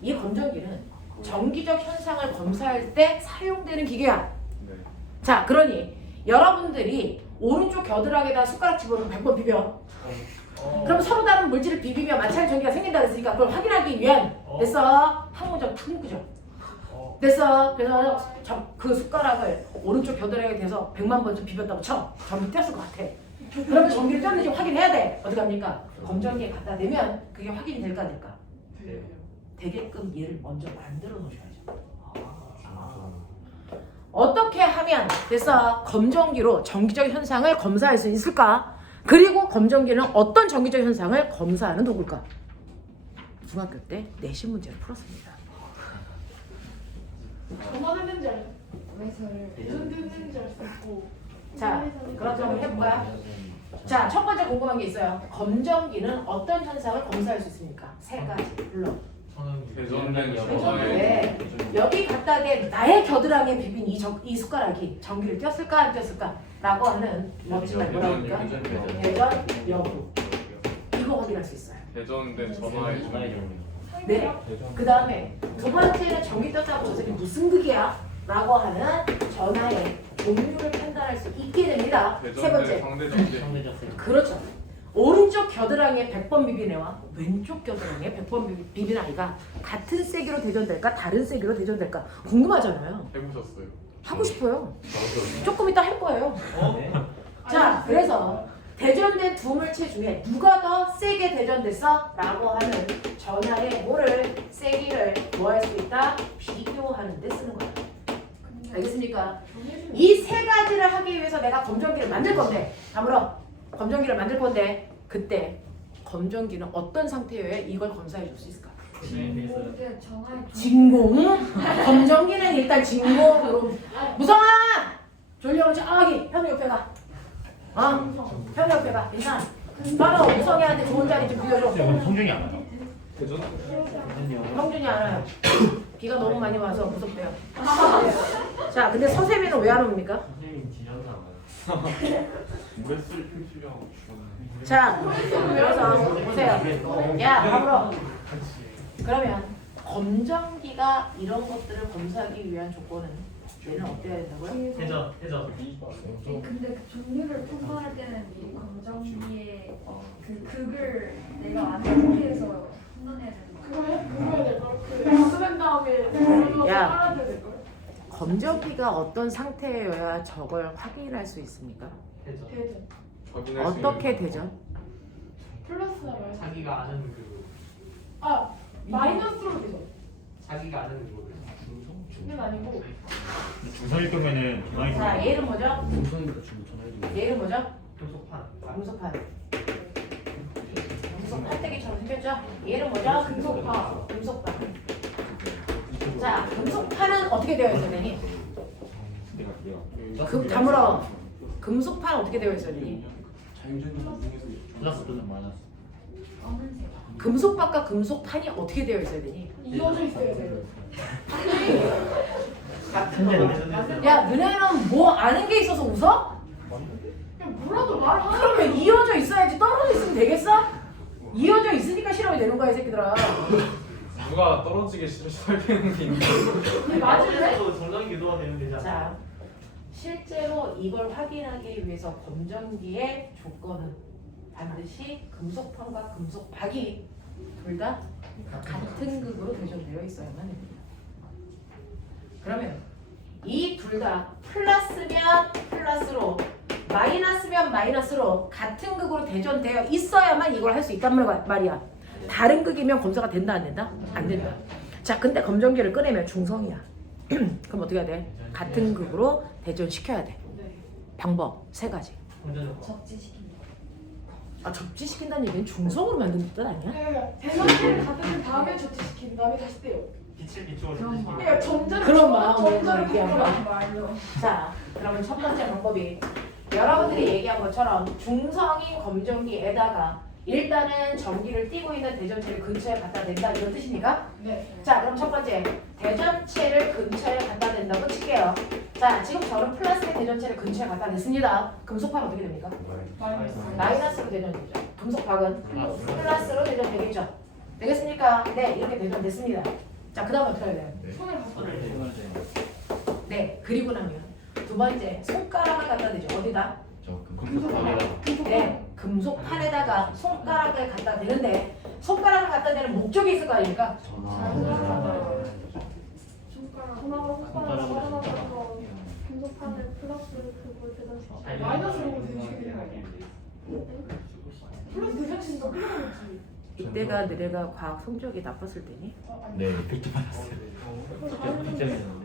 이 검전기는 전기적 현상을 검사할 때 사용되는 기계야. 네. 자, 그러니 여러분들이 오른쪽 겨드랑이에다 숟가락 집어넣으면 100번 비벼. 그럼 서로 다른 물질을 비비며 마찰 전기가 생긴다 그랬으니까 그걸 확인하기 위한 됐어. 항우정 탁 묶으죠. 됐어. 그래서 그 숟가락을 오른쪽 겨드랑이에 대서 100만 번 좀 비볐다고 쳐. 전기 뗐을 것 같아. 그러면 전기를 뗐는지 확인해야 돼. 어떻게 합니까? 검전기에 갖다 대면 그게 확인이 될까 안 될까? 되게끔 얘를 먼저 만들어 놓으셔야죠. 어떻게 하면 됐어 검전기로 전기적 현상을 검사할 수 있을까? 그리고 검전기는 어떤 전기적 현상을 검사하는 도구일까? 중학교 때 내신 문제를 풀었습니다. 전화됐는지 알죠? 외설을 대전됐는지 알 수 있고 자, 그럼 한번 해볼까요? 자, 첫 번째 궁금한 게 있어요. 검정기는 어떤 현상을 검사할 수 있습니까? 세 가지 불러. 대전된 네. 전화에 여기 갖다 대 나의 겨드랑이에 비빈 이 숟가락이 전기를 띄었을까 안 띄었을까? 라고 하는 멋진 말 뭐라고 할까? 대전 여부. 이거 확인할 수 있어요. 대전된 전화에 네. 그 다음에 두 번째는 전기 떴다고 저 새끼 무슨 극이야? 라고 하는 전화의 종류를 판단할 수 있게 됩니다. 세 번째. 대전된 상대 전개 그렇죠. 오른쪽 겨드랑이에 100번 비빈 애와 왼쪽 겨드랑이에 100번 비빈 아이가 같은 세기로 대전될까 다른 세기로 대전될까 궁금하잖아요. 해보셨어요? 하고 싶어요. 조금 이따 할 거예요. 자, 그래서 대전된 두 물체 중에 누가 더 세게 대전됐어? 라고 하는 전하의 뭐를 세기를 뭐 할 수 있다? 비교하는 데 쓰는 거야. 알겠습니까? 이 세 가지를 하기 위해서 내가 검정기를 만들 건데 다물어 검정기를 만들 건데 그때 검정기는 어떤 상태여야 이걸 검사해 줄 수 있을까? 이게 전화의 진공? 검정기는 일단 진공으로 무성아! 졸려면 저기 현우 옆에 가. 현우 옆에 가. 괜찮아. 바로 무성이한테 좋은 자리 좀 비워줘. 오늘 성준이 안 왔다. 대전? 형준이 알아요. 비가 너무 많이 와서 무섭대요. 자, 근데 서세미는 왜 안 옵니까? 선생님 지연사 물에 쓸 필수라고 주셨네. 자, 그래서 보세요. 야, 밥으로. 그러면 검정기가 이런 것들을 검사하기 위한 조건은 얘는 어때야 된다고요? 해저 근데 그 종류를 평가할 때는 이 검정기의 그 극을 내가 아는 상태에서 판단해야 되는 거야. 그거 해야 될걸? 그 쓰는 다음에 그걸로 야. 빨아줘야 될걸? 검정기가 어떤 상태여야 저걸 확인할 수 있습니까? 해저 대전. 확인할 수 어떻게 있는 되죠? 플러스나 마이너스. 자기가 아는 그 아, 마이너스로 되죠. 자기가 아는 그거를 그건 아니고. 중성일 경우에는 전화기 자, 얘는 뭐죠? 동성이가 주고 전화해주고 얘는 뭐죠? 금속판 금속판. 금속 판때기처럼 생겼죠? 얘는 뭐죠? 금속판. 금속판. 자, 금속판은 어떻게 되어 있어야 되니? 다물어. 금속판 어떻게 되어 있어야 되니? 플러스 또는 마이너스. 검은색. 금속박과 금속판이 어떻게 되어 있어야 되니? 이어져 있어야 돼. 야, 너네는 뭐 아는 게 있어서 웃어? 그냥 몰라도 말하는 그러면 이어져 있어야지 떨어져 있으면 되겠어? 이어져 있으니까 실험이 되는 거야, 이 새끼들아. 누가 떨어지기 싫어 설계는 게 있는데 게 맞을래? 정답이 유도가 되면 되잖아. 자, 실제로 이걸 확인하기 위해서 검정기의 조건은 반드시 금속판과 금속박이 둘 다 같은 극으로 대전되어 있어야만 됩니다. 그러면 이 둘 다 플러스면 플러스로 마이너스면 마이너스로 같은 극으로 대전되어 있어야만 이걸 할 수 있단 말이야. 다른 극이면 검사가 된다 안 된다? 안 된다. 자, 근데 검정기를 꺼내면 중성이야. 그럼 어떻게 해야 돼? 같은 극으로 대전시켜야 돼. 방법 세 가지. 적지시킨다. 아, 접지시킨다는 얘기는 중성으로 만드는 뜻 아니야? 대전기를 갖다 준 다음에 조치시킨 다음에 다시 떼요. 빛을 비추어 그런 말. 그러니까 전자를 그런 마음으로 전자를 얘기한 거야. 바꾸라는 말로. 자, 그러면 첫 번째 방법이 여러분들이 얘기한 것처럼 중성인 검정기에다가 일단은 전기를 띠고 있는 대전체를 근처에 갖다 댄다 이런 뜻입니까? 네. 자, 그럼 첫 번째 대전체를 근처에 갖다 댄다고 칠게요. 자, 지금 저는 플러스의 대전체를 근처에 갖다 냈습니다. 금속판 어떻게 됩니까? 마이너스로 대전되죠. 금속박은 플러스로 대전되겠죠. 되겠습니까? 네, 이렇게 대전됐습니다. 자, 그 다음에 어떻게 해야 돼요? 손을 갖다 대. 네, 그리고 나면 두 번째 손가락을 갖다 대죠. 어디다? 네, 금속판에다가 손가락을 갖다 대는데 손가락을 갖다 대는 목적이 있을 거 아닙니까? 손가락 전화가 금속판을 플러스 그걸 대전시키고. 마이너스로 대전시키는 거 아니야? 플러스 대전시키니까 끌어가겠지. 이때가 너네가 과학 성적이 나빴을 때니? 네, 100점 받았어요. 100점이었는데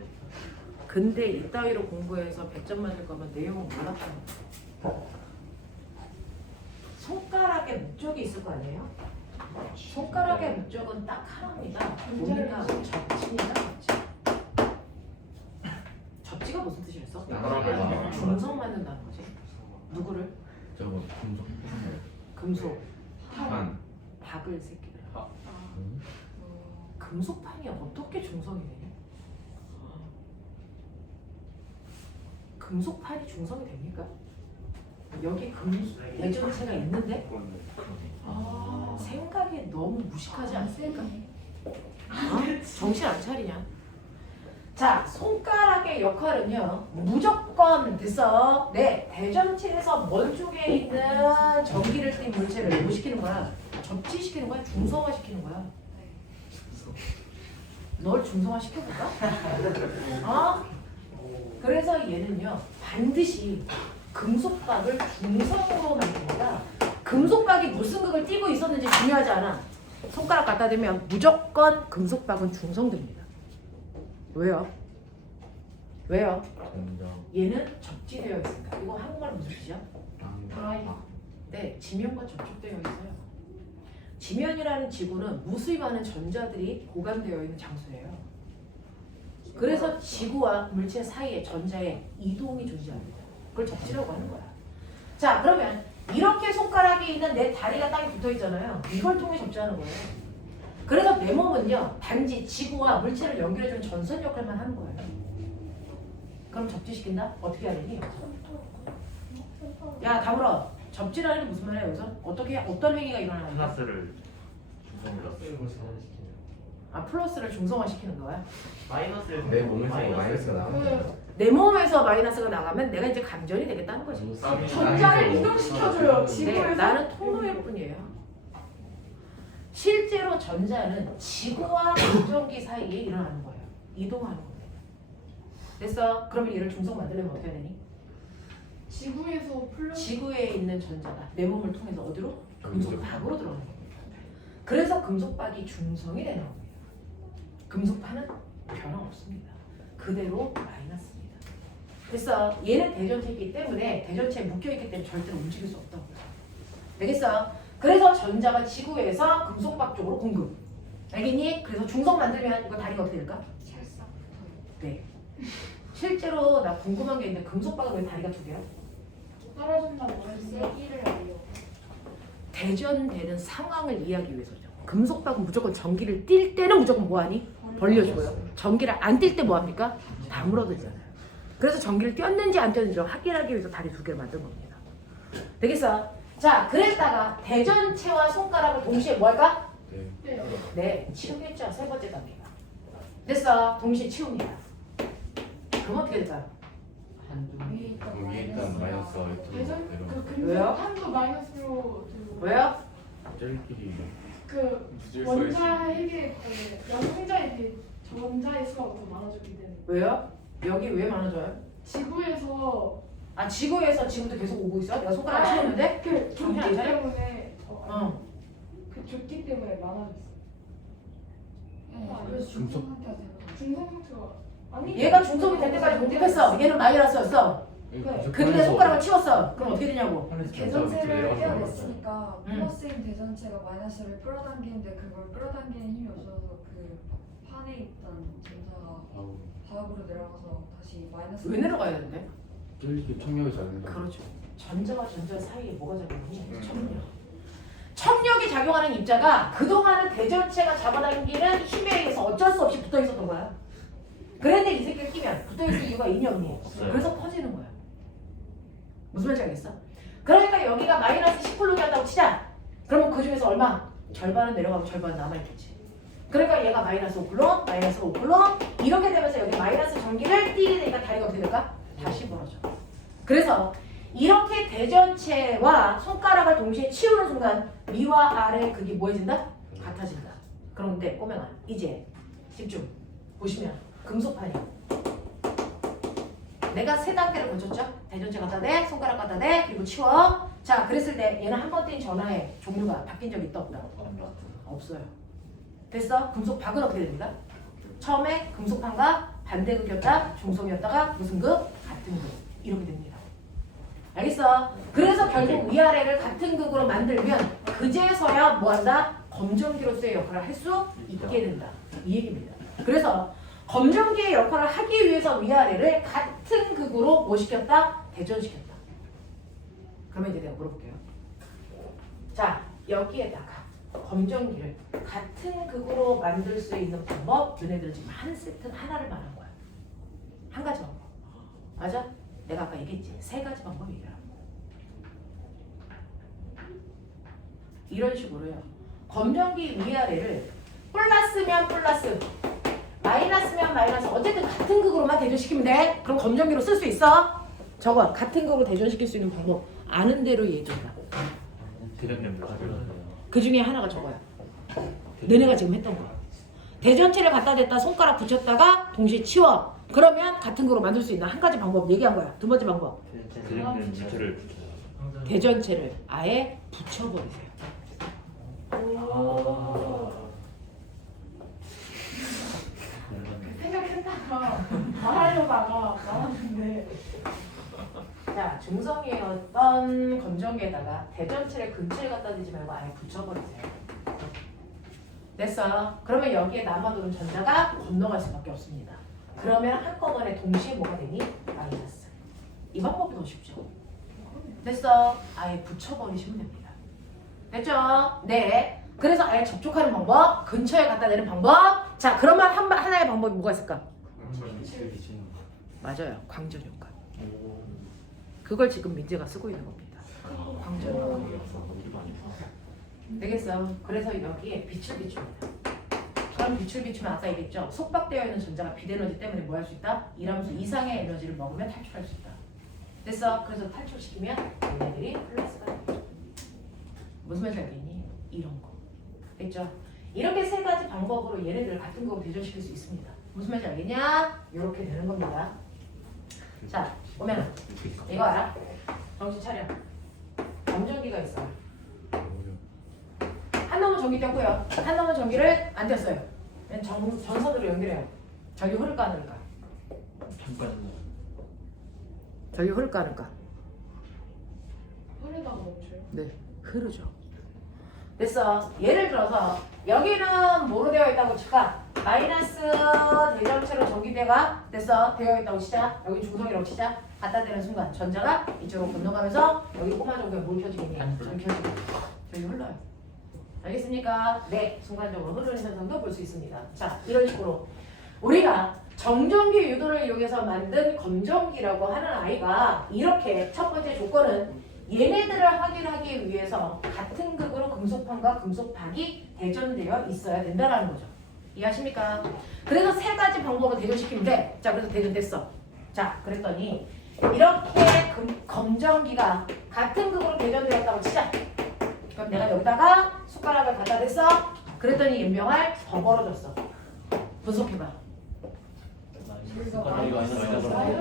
근데 이따위로 공부해서 100점 맞을 거면 내용은 몰랐다는 거. 손가락에 목적이 있을 거 아니에요? 손가락의 목적은 딱 하나입니다. 뭡니까? 접지입니다. 접지. T가 무슨 뜻이었어? 나가면 중성 만든다는 거지. 누구를? 저거 금속. 금속. 반. 박을 새끼들. 아. 금속판이 어떻게 중성이 되냐? 금속판이 중성이 됩니까? 여기 대전체가 있는데 생각이 너무 무식하지 않습니까? 정신 안 차리냐? 자, 손가락의 역할은요 무조건 됐어. 네, 대전체에서 먼 쪽에 있는 전기를 띤 물체를 뭐 시키는 거야? 접지시키는 거야? 중성화 시키는 거야? 널 중성화 시켜볼까? 어? 그래서 얘는요 반드시 금속박을 중성으로 만듭니다. 금속박이 무슨 극을 띠고 있었는지 중요하지 않아. 손가락 갖다 대면 무조건 금속박은 중성됩니다. 왜요? 왜요? 점점. 얘는 접지되어 있으니까. 이거 한국말로 무슨 뜻이야? 다이. 네, 지면과 접촉되어 있어요. 지면이라는 지구는 무수히 많은 전자들이 보관되어 있는 장소예요. 그래서 지구와 물체 사이에 전자의 이동이 존재합니다. 그걸 접지라고 하는 거야. 자, 그러면 이렇게 손가락에 있는 내 다리가 땅에 붙어 있잖아요. 이걸 통해 접지하는 거예요. 그래서 내 몸은요 단지 지구와 물체를 연결해주는 전선 역할만 하는 거예요. 그럼 접지시킨다? 어떻게 해야 되니? 야, 다물어. 접지라는 게 무슨 말이야 여기서? 어떻게 어떤 행위가 일어나는 거야? 플러스를 중성으로 아, 플러스를 중성화시키는 거야? 마이너스를 내 몸에서 마이너스가 나오는 내 몸에서 마이너스가 나가면 내가 이제 감전이 되겠다는 거지. 전자를 이동시켜줘요. 네, 지구에서. 나는 통로일 뿐이에요. 실제로 전자는 지구와 무전기 사이에 일어나는 거예요. 이동하는 거예요. 됐어? 그러면 얘를 중성 만들려면 어떻게 해야 되니? 지구에서 플러스. 지구에 있는 전자가 내 몸을 통해서 어디로? 금속박으로 들어가는 겁니다. 그래서 금속박이 중성이 되는 겁니다. 금속판은 변함없습니다. 그대로 마이너스입니다. 됐어? 얘는 대전체이기 때문에 대전체에 묶여있기 때문에 절대로 움직일 수 없다고요. 되겠어? 그래서 전자가 지구에서 금속박 쪽으로 공급. 알겠니? 그래서 중성 만들면 이거 다리가 어떻게 될까? 찰싹 네. 실제로 나 궁금한 게 있는데 금속박은 왜 다리가 두 개야? 떨어진다고 했어요. 세기를 알려. 대전되는 상황을 이해하기 위해서죠. 금속박은 무조건 전기를 띌 때는 무조건 뭐하니? 벌려줘요. 전기를 안 띌 때 뭐합니까? 다물어들잖아요. 그래서 전기를 띄었는지 안 띄었는지를 확인하기 위해서 다리 두 개를 만든 겁니다. 되겠어? 자, 그랬다가 대전체와 손가락을 동시에 뭐 할까? 네. 네, 치우겠죠. 세 번째 단계가. 됐어. 동시에 치웁니다. 그럼 어떻게 될까요? 위에 있던 위에 있던 마이너스 대전 그 왜요? 금속판도 마이너스로 들고. 왜요? 쩔끼리 그 무질 수 있어. 원자에게 영성자에 비해 전자의 수가 더 많아졌기 때문에. 왜요? 여기 왜 많아져요? 지구에서 아, 지구에서 지금도 계속 오고 있어? 내가 손가락 치웠는데? 그 정신 안 조기 차려? 때문에 그 조기 때문에 많아졌어. 그래서 중성한테가 되는 중성 상태가 아니 얘가 중성이 될 때까지 공급했어. 얘는 마이너스였어. 근데 손가락을 치웠어. 그럼 어떻게 되냐고? 대전체를 떼어냈으니까 음. 플러스인 대전체가 마이너스를 끌어당기는데 그걸 끌어당기는 힘이 없어서 그 판에 있던 전자가 바닥으로 내려가서 다시 마이너스. 왜 내려가야 되는데? 쩔끼리 청력이 작은 거. 그렇죠. 전자와 전자 사이에 뭐가 작용하니? 첨력. 첨력이 작용하는 입자가 그동안은 대전체가 잡아당기는 힘에 의해서 어쩔 수 없이 붙어 있었던 거야. 그런데 이 새끼를 끼면 붙어 있을 이유가 있니 없니? 없어요. 그래서 퍼지는 거야. 무슨 말인지 알겠어? 그러니까 여기가 마이너스 10쿨롬이 한다고 치자. 그러면 그 중에서 얼마? 절반은 내려가고 절반은 남아있겠지. 그러니까 얘가 마이너스 5쿨롬, 마이너스 5쿨롬 이렇게 되면서 여기 마이너스 전기를 띠게 되니까 다리가 어떻게 될까? 다시 벌어져. 그래서 이렇게 대전체와 손가락을 동시에 치우는 순간 위와 아래 극이 뭐해진다? 같아진다. 그런데 꼬맹아 이제 집중. 보시면 금속판이 내가 세 단계를 거쳤죠? 대전체 갖다 대, 손가락 갖다 대, 그리고 치워. 자, 그랬을 때 얘는 한 번 뛴 전화의 종류가 바뀐 적이 있다 없다? 없어요. 됐어? 금속박은 어떻게 됩니까? 처음에 금속판과 반대극이었다, 중성이었다가 무슨 극? 같은 극. 이렇게 됩니다. 알겠어? 그래서 결국 위아래를 같은 극으로 만들면 그제서야 뭐한다? 검정기로서의 역할을 할 수 있게 된다. 이 얘기입니다. 그래서 검정기의 역할을 하기 위해서 위아래를 같은 극으로 뭐 시켰다? 대전시켰다. 그러면 이제 내가 물어볼게요. 자, 여기에다가 검정기를 같은 극으로 만들 수 있는 방법, 너네들 지금 한 세트 하나를 말한 거야. 한 가지 방법. 맞아? 내가 아까 얘기했지. 세 가지 방법 얘기하라고. 이런 식으로요. 검정기 위아래를 플러스면 플러스, 마이너스면 마이너스, 어쨌든 같은 극으로만 대전시키면 돼. 그럼 검정기로 쓸 수 있어. 저거 같은 극으로 대전시킬 수 있는 방법 아는 대로 얘기해봐. 대전되면 몇 가지를 그 중에 하나가 저거야. 너네가 지금 했던 거. 대전체를 갖다 댔다 손가락 붙였다가 동시에 치워. 그러면 같은 거로 만들 수 있는 한 가지 방법 얘기한 거야. 두 번째 방법. 대전되는 지체를 붙여요. 대전체를 아예 붙여버리세요. 생각했다가 말하려다가 말았는데 자, 중성이었던 검정기에다가 대전체를 근처에 갖다 대지 말고 아예 붙여버리세요. 됐어. 그러면 여기에 남아도는 전자가 건너갈 수밖에 없습니다. 그러면 한꺼번에 동시에 뭐가 되니? 마이너스. 이 방법이 더 쉽죠. 됐어. 아예 붙여버리시면 됩니다. 됐죠? 네. 그래서 아예 접촉하는 방법, 근처에 갖다 대는 방법. 자, 그러면 하나의 방법이 뭐가 있을까? 맞아요. 광전 효과. 그걸 지금 민재가 쓰고 있는 겁니다. 광전 효과. 되겠어. 그래서 여기에 빛을 비춥니다. 그럼 빛을 비추면 아까 얘기했죠. 속박되어 있는 전자가 빛에너지 때문에 뭐 할 수 있다? 이라면서 이상의 에너지를 먹으면 탈출할 수 있다. 됐어. 그래서 탈출시키면 얘네들이 플러스가 되죠. 무슨 말인지 알겠니? 이런 거. 됐죠? 이렇게 세 가지 방법으로 얘네들 같은 거로 대전시킬 수 있습니다. 무슨 말인지 알겠냐? 이렇게 되는 겁니다. 자, 보면 이거 알아? 정신 차려. 검정기가 있어요. 한 놈은 전기 뗐고요. 한 놈은 전기를 안 뗐어요. 전선으로 연결해요. 전기 흐를까 안 흐를까? 잠깐 전기 흐를까 안 흐를까? 흐르다가 멈춰요. 네, 흐르죠. 됐어. 예를 들어서 여기는 뭐로 되어 있다고 칠까? 마이너스 대전체로 전기대가 됐어. 되어 있다고 치자. 여기 중성이라고 치자. 갖다 대는 순간 전자가 이쪽으로 건너가면서 여기 꼬마 전기가 뭘 켜지겠니? 전기 켜지고 전기 흘러요. 알겠습니까? 네. 순간적으로 흐르는 현상도 볼 수 있습니다. 자, 이런 식으로 우리가 정전기 유도를 이용해서 만든 검정기라고 하는 아이가 이렇게 첫 번째 조건은 얘네들을 확인하기 위해서 같은 극으로 금속판과 금속박이 대전되어 있어야 된다는 거죠. 이해하십니까? 그래서 세 가지 방법으로 대전시키면 돼. 자, 그래서 대전됐어. 자, 그랬더니 이렇게 검정기가 같은 극으로 대전되었다고 치자. 그럼 내가 여기다가 숟가락을 갖다 댔어. 그랬더니 연명할 더 벌어졌어. 분석해봐.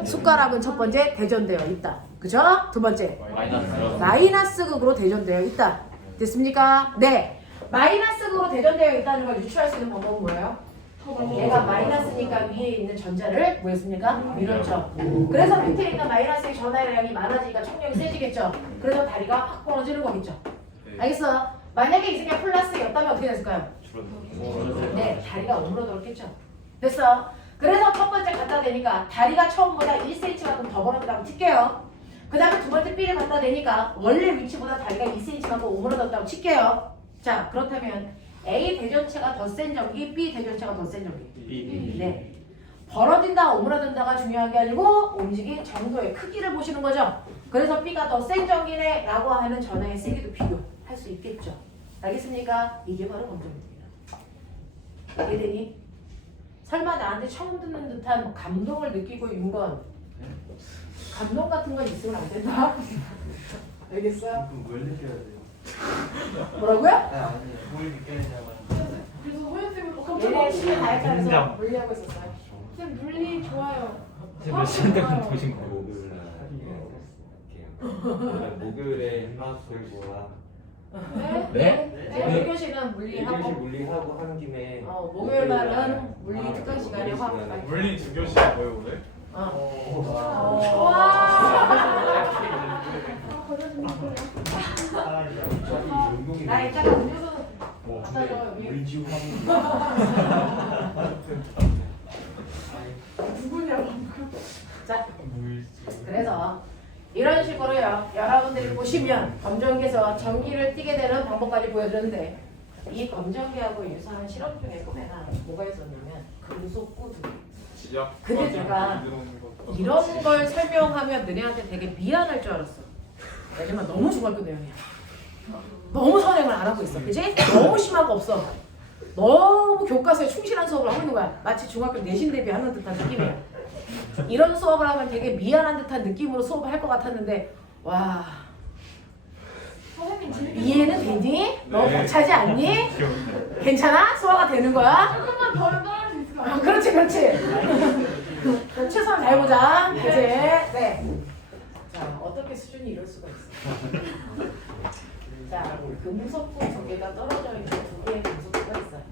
숟가락은 첫 번째 대전되어 있다. 그죠? 두 번째 마이너스 극으로 대전되어 있다. 됐습니까? 네. 마이너스 극으로 대전되어 있다는 걸 유추할 수 있는 방법은 뭐예요? 얘가 마이너스니까 위에 있는 전자를 뭐였습니까? 밀었죠. 그래서 밑에 있는 마이너스의 전하량이 많아지니까 총력이 세지겠죠. 그래서 다리가 확 벌어지는 거겠죠. 알겠어? 만약에 이 새끼가 플러스였다면 어떻게 됐을까요? 네, 다리가 오므러들었겠죠. 됐어. 그래서 첫 번째 갖다 대니까 다리가 처음보다 1cm만큼 더 벌어졌다고 칠게요. 그 다음에 두 번째 B를 갖다 대니까 원래 위치보다 다리가 2cm만큼 오므러졌다고 칠게요. 자, 그렇다면 A 대전체가 더 센 전기, B 대전체가 더 센 전기. 네. 벌어진다, 오므러든다가 중요한 게 아니고 움직인 정도의 크기를 보시는 거죠. 그래서 B가 더 센 전기네 라고 하는 전하의 세기도 비교할 수 있겠죠. 알겠습니까? 이게 바로 검정입니다. 이해되니? 설마 나한테 처음 듣는 듯한 감동을 느끼고 있는 건 감동 같은 건 있으면 안 된다. 알겠어요? 뭘 느껴야 돼요? 뭐라고요? 아니에요. 뭘 느껴야 되냐고. 그래서 호연쌤은 얘네 시계 다 했다면서 인정. 물리하고 있었어요. 쌤 물리 좋아요. 지금 몇 시간 때문에 보신 거예요? 목요일에 화수고와 네? 네? 네? 1교시는 물리하고 물리하고 한 김에 목요일날은 물리 특강 시간에 화학 물리 2교시 뭐예요 오늘? 와. 나 이따가 음료수 갖다 줘. 물지우 그래서 이런 식으로요. 여러분들이 보시면 검정기에서 전기를 띠게 되는 방법까지 보여드렸는데 이 검정기하고 유사한 실험 중에 보면 뭐가 있었냐면 금속구 등. 지압. 근데 제가 이런 걸 설명하면 너네한테 되게 미안할 줄 알았어. 왜냐면 너무 중학교 내용이야. 너무 선행을 안 하고 있어. 그지? 너무 심한 거 없어. 너무 교과서에 충실한 수업을 하고 있는 거야. 마치 중학교 내신 대비하는 듯한 느낌이야. 이런 수업을 하면 되게 미안한 듯한 느낌으로 수업을 할 것 같았는데 와 선생님 재밌게 이해는 되니? 너무 네. 벅차지 않니? 괜찮아? 소화가 되는 거야? 조금만 더 따라할 수 있을 것 같아요. 그렇지 그렇지. 최선을 다해보자. 그지? 네. 자 어떻게 수준이 이럴 수가 있어. 자 금속구 두 개가 떨어져 있는 두 개의 금속구가 있어요.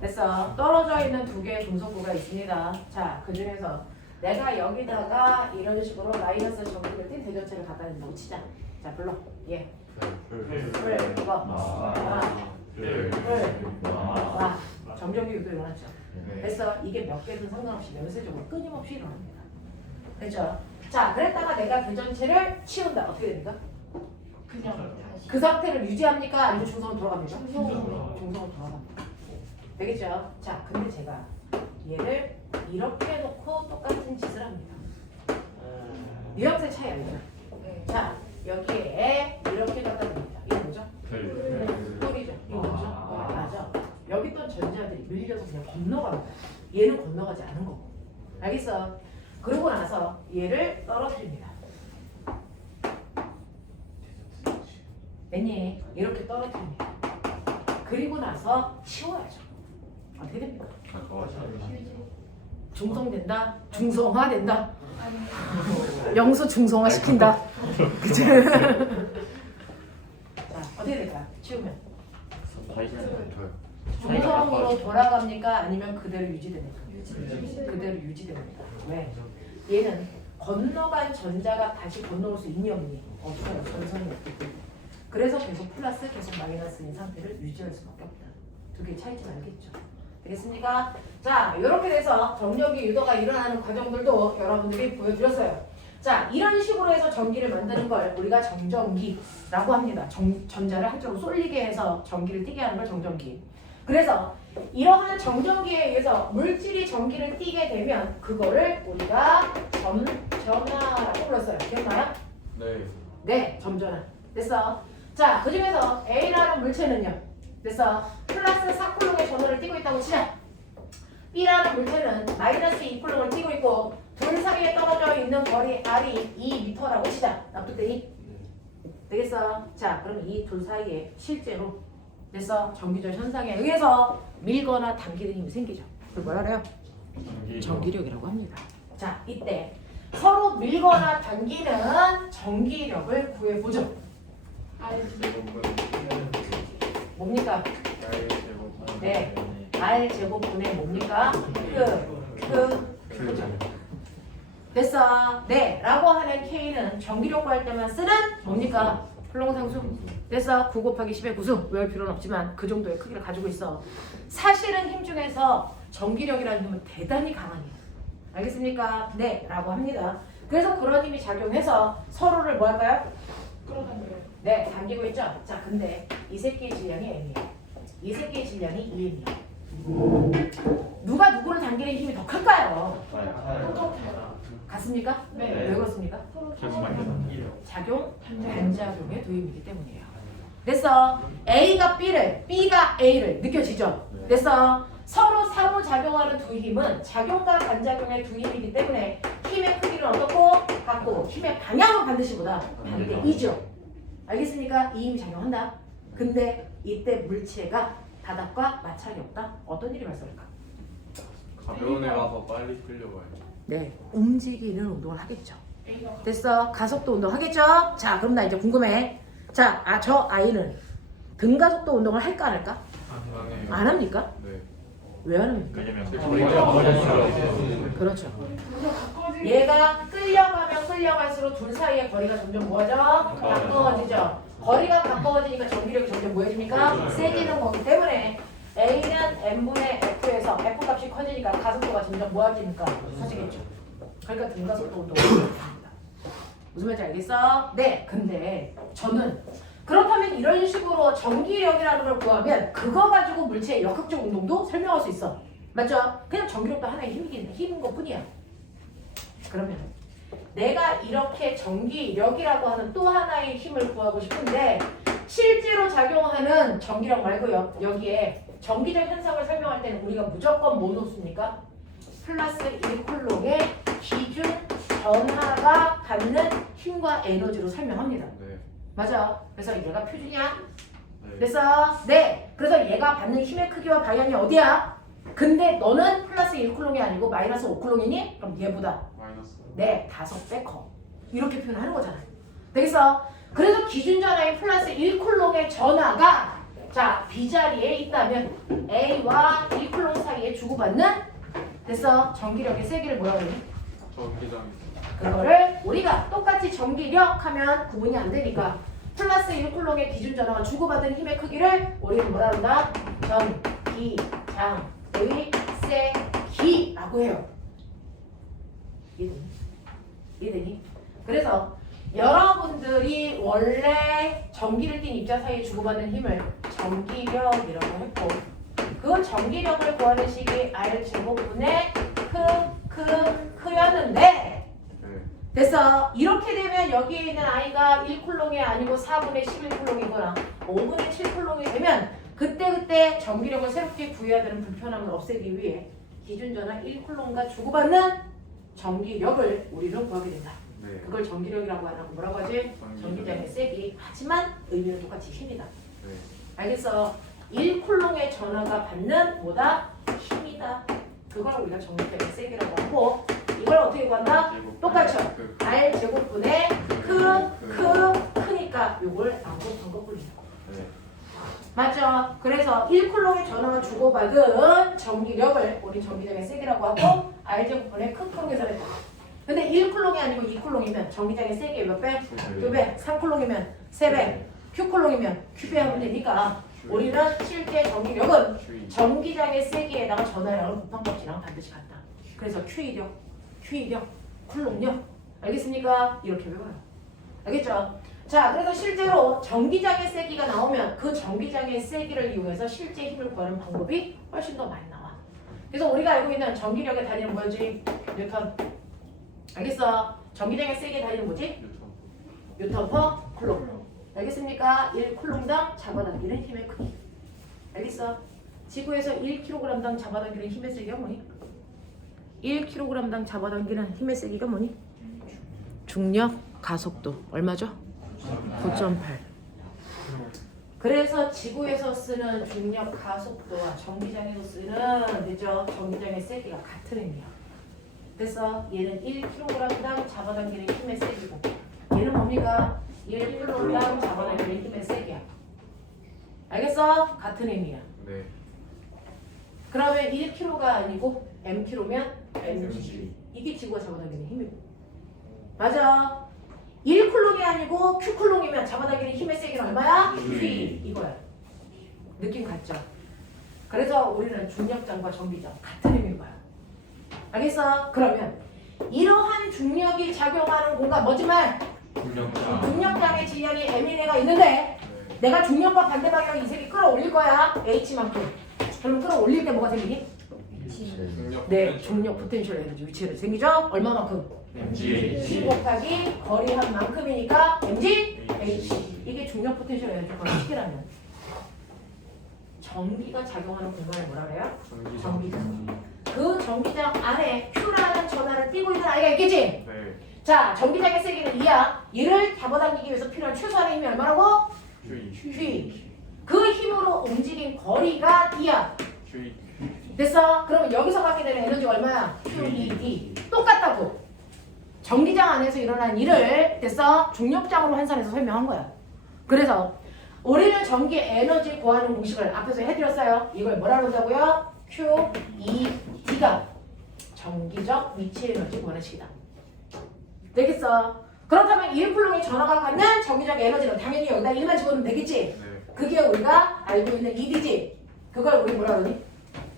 됐어. 떨어져 있는 두 개의 금속구가 있습니다. 자, 그 중에서 내가 여기다가 이런 식으로 마이너스 전기를 띤 대전체를 갖다 댄다고 치자. 자, 불러. 예. 불. 이거. 와. 정전기 유도 일어났죠. 그래서 이게 몇 개든 상관없이 연쇄적으로 끊임없이 일어납니다. 됐죠? 자, 그랬다가 내가 대전체를 치운다. 어떻게 됩니까? 그냥 그 상태를 유지합니까? 아니면 중성으로 돌아갑니까? 중성으로 돌아갑니다. 되겠죠? 자, 근데 제가 얘를 이렇게 놓고 똑같은 짓을 합니다. 뉘앙스의 차이 알죠? 자, 여기에 이렇게 갖다 둡니다. 이거 뭐죠? 뿔이죠. 이거 뭐죠? 맞아. 여기 있던 전자들이 밀려서 그냥 건너갑니다. 얘는 건너가지 않은 거고. 알겠어? 그러고 나서 얘를 떨어뜨립니다. 됐니? 이렇게 떨어뜨립니다. 그리고 나서 치워야죠. 어떻게 됩니까? 중성된다? 중성화된다? 영수 중성화 시킨다? 그치? 자, 어떻게 될까요? 치우면 중성으로 돌아갑니까? 아니면 그대로 유지됩니까? 그대로 유지됩니다. 왜? 얘는 건너간 전자가 다시 건너올 수 있니 없니? 없어요. 전선이 없기 때문에. 그래서 계속 플러스 계속 마이너스인 상태를 유지할 수밖에 없다. 두 개의 차이점 알겠죠? 되겠습니까? 자, 이렇게 돼서 정전기 유도가 일어나는 과정들도 여러분들이 보여드렸어요. 자, 이런 식으로 해서 전기를 만드는 걸 우리가 정전기라고 합니다. 전자를 한쪽으로 쏠리게 해서 전기를 띠게 하는 걸 정전기. 그래서 이러한 정전기에 의해서 물질이 전기를 띠게 되면 그거를 우리가 점전화라고 불렀어요. 기억나요? 네. 네, 점전화. 됐어. 자, 그 중에서 A라는 물체는요. 그래서 플러스 4쿨롱의 전원을 띠고 있다고 치자. B라는 물체는 마이너스 2쿨롱을 띠고 있고 둘 사이에 떨어져 있는 거리 R이 2m라고 치자. 납득되니? 되겠어? 자, 그러면 이 둘 사이에 실제로 그래서 전기적 현상에 의해서 밀거나 당기는 힘이 생기죠. 그걸 뭐라 그래요? 전기력이라고 합니다. 자, 이때 서로 밀거나 당기는 전기력을 구해보죠. 뭡니까? 네, R 제곱분의 뭡니까? 됐어. 네, 라고 하는 K는 전기력 구할 때만 쓰는 뭡니까? 훌렁상수. 됐어. 9 곱하기 10의 구수. 외울 필요는 없지만 그 정도의 크기를 가지고 있어. 사실은 힘 중에서 전기력이라는 힘은 대단히 강한 힘. 알겠습니까? 네, 라고 합니다. 그래서 그런 힘이 작용해서 서로를 뭐 할까요? 끌어당겨요. 네, 당기고 있죠? 자, 근데 이 새끼의 질량이 M이에요. 이 새끼의 질량이 2M이에요. 누가 누구를 당기는 힘이 더 클까요? 똑같아요. 같습니까? 네. 왜 그렇습니까? 작용, 반작용의 도입이기 때문이에요. 됐어. A가 B를, B가 A를 느껴지죠? 됐어. 서로 상호작용하는 두 힘은 작용과 반작용의 두 힘이기 때문에 힘의 크기는 어떻고? 같고 힘의 방향은 반드시 보다 반대이죠. 알겠습니까? 이 힘이 작용한다. 근데 이때 물체가 바닥과 마찰이 없다. 어떤 일이 발생할까? 가벼운 애라서 빨리 끌려가야죠. 네, 움직이는 운동을 하겠죠. 됐어. 가속도 운동 하겠죠? 자, 그럼 나 이제 궁금해. 자, 저 아이는 등가속도 운동을 할까 안 할까? 안 합니까? 네. 왜 안 합니까? 왜냐면 그렇죠. 가까워지는 얘가 끌려가면 끌려갈수록 둘 사이의 거리가 점점 뭐하죠? 가까워지죠. 거리가 가까워지니까 전기력이 점점 뭐해집니까? 세지는 거기 때문에 A는 N분의 F에서 F 값이 커지니까 가속도가 점점 뭐해집니까? 커지겠죠. 그러니까 등가속도 운동을 합니다. 무슨 말인지 알겠어? 네. 근데 저는 그렇다면 이런 식으로 전기력이라는 걸 구하면 그거 가지고 물체의 역학적 운동도 설명할 수 있어. 맞죠? 그냥 전기력도 하나의 힘인 것 뿐이야. 그러면 내가 이렇게 전기력이라고 하는 또 하나의 힘을 구하고 싶은데 실제로 작용하는 전기력 말고 여기에 전기적 현상을 설명할 때는 우리가 무조건 뭐 놓습니까? 플러스 1쿨롱의 기준 전하가 받는 힘과 에너지로 설명합니다. 네. 맞아. 그래서 얘가 표준이야. 네. 됐어? 네. 그래서 얘가 받는 힘의 크기와 방향이 어디야? 근데 너는 플러스 1쿨롱이 아니고 마이너스 5쿨롱이니? 그럼 얘보다 마이너스. 네, 5배 커. 이렇게 표현하는 거잖아. 되겠어? 그래서 기준 전하인 플러스 1쿨롱의 전하가 자, B자리에 있다면 A와 1쿨롱 사이에 주고받는 됐어? 전기력의 세기를 뭐라고 그러니? 전기장이. 그거를 우리가 똑같이 전기력 하면 구분이 안 되니까 플러스 1쿨롱의 기준 전하가 주고받은 힘의 크기를 우리는 뭐라 그런다? 전기장의 세기라고 해요. 이해되니? 그래서 여러분들이 원래 전기를 띤 입자 사이에 주고받는 힘을 전기력이라고 했고 그 전기력을 구하는 식이 R제곱분의 크였는데 네. 됐어. 이렇게 되면 여기에 있는 I가 1쿨롱이 아니고 4분의 11쿨롱이거나 5분의 7쿨롱이 되면 그때 전기력을 새롭게 구해야 되는 불편함을 없애기 위해 기준전화 1쿨롱과 주고받는 전기력을 우리는 구하게 된다. 네. 그걸 전기력이라고 하는 거 뭐라고 하지? 전기장의 세기. 하지만 의미는 똑같이 힘이다. 네. 알겠어? 1쿨롱의 전하가 받는 뭐다? 힘이다. 그걸 우리가 전기장의 세기라고 하고 이걸 어떻게 구한다? 똑같죠? R 제곱분의 크니까 요걸 암곱한 거 뿐이야. 네. 맞죠? 그래서 1쿨롱의 전하가 주고받은 전기력을 우리 전기장의 세기라고 하고 R 제곱분의 크로 계산했다. 근데 1쿨롱이 아니고 2쿨롱이면 전기장의 세기 몇 배? 2배. 3쿨롱이면 3배. Q쿨롱이면 Q배 하면 되니까 우리는 실제 전기력은 전기장의 세기에다가 전하량을 곱한 값이랑 반드시 같다. 그래서 Q이력, 쿨롱력. 알겠습니까? 이렇게 외워요. 알겠죠? 자, 그래서 실제로 전기장의 세기가 나오면 그 전기장의 세기를 이용해서 실제 힘을 구하는 방법이 훨씬 더 많이 나와. 그래서 우리가 알고 있는 전기력의 단위는 뭐지? 뉴턴. 알겠어? 전기장의 세기의 단위는 뭐지? 뉴턴 퍼 쿨롱. 알겠습니까? 1쿨롱당 잡아당기는 힘의 크기. 알겠어? 지구에서 1kg당 잡아당기는 힘의 세기가 뭐니? 1kg당 잡아당기는 힘의 세기가 뭐니? 중력 가속도 얼마죠? 9.8. 그래서 지구에서 쓰는 중력 가속도와 전기장에서 쓰는 그죠? 전기장의 세기가 같은 의미야. 그래서 얘는 1kg당 잡아당기는 힘의 세기고 얘는 뭡니까? 1kg당 잡아당기는 힘의 세기야. 알겠어? 같은 의미야. 네. 그러면 1kg가 아니고 mkg면 mg. 이게 지구가 잡아당기는 힘이고. 맞아. 1쿨롱이 아니고 Q쿨롱이면 잡아당기는 힘의 세기는 얼마야? Q. 이거야. 느낌 같죠? 그래서 우리는 중력장과 전기장 같은 의미인 거야. 알겠어? 그러면 이러한 중력이 작용하는 공간 뭐지 말? 중력장의 질량이 m인 애가 있는데 내가 중력과 반대 방향 이 색이 끌어올릴 거야. h만큼. 그럼 끌어올릴 때 뭐가 생기니? 네, 중력 포텐셜 에너지 위치를 생기죠? 얼마만큼? C 곱하기 거리 한 만큼이니까 mg? h. 이게 중력 포텐셜 에너지 식이라면 전기가 작용하는 공간을 뭐라 그래요? 전기장. 그 전기장 안에 Q라는 전하를 띄고 있는 아이가 있겠지? 네. 자, 전기장의 세기는 2야. 얘를 잡아당기기 위해서 필요한 최소한의 힘이 얼마라고? Q. 그 힘으로 움직인 거리가 D야. 됐어? 그러면 여기서 갖게 되는 에너지가 얼마야? QED. 똑같다고. 전기장 안에서 일어난 일을 됐어? 중력장으로 환산해서 설명한 거야. 그래서 우리는 전기 에너지 구하는 공식을 앞에서 해드렸어요. 이걸 뭐라 그러자고요? QED가 전기적 위치 에너지 구하는 식이다. 되겠어? 그렇다면 1쿨롱의 전하가 갖는 전기적 에너지는 당연히 여기다 1만 집어넣으면 되겠지? 네. 그게 우리가 알고 있는 ED지. 그걸 우리 뭐라 그러니?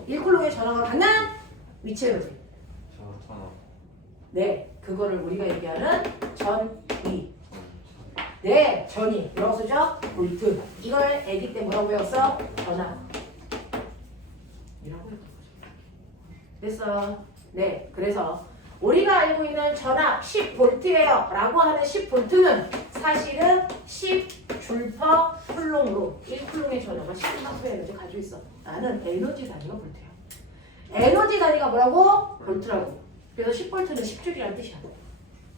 1쿨롱의 전하가 갖는 위치 에너지. 전화. 네, 그거를 우리가 얘기하는 전위. 네, 전위. 뭐라고 쓰죠? 볼트. 이걸 애기 때 뭐라고 배웠어? 전압. 이라고 했던 거죠. 됐어. 네, 그래서 우리가 알고 있는 전압 10V예요 라고 하는 10V는 사실은 10줄/쿨롱으로 1쿨롱의 전압을 10A 에너지 가지고 있어. 나는 에너지 단위가 볼트야. 에너지 단위가 뭐라고? 볼트라고. 그래서 10V는 10줄이라는 뜻이야.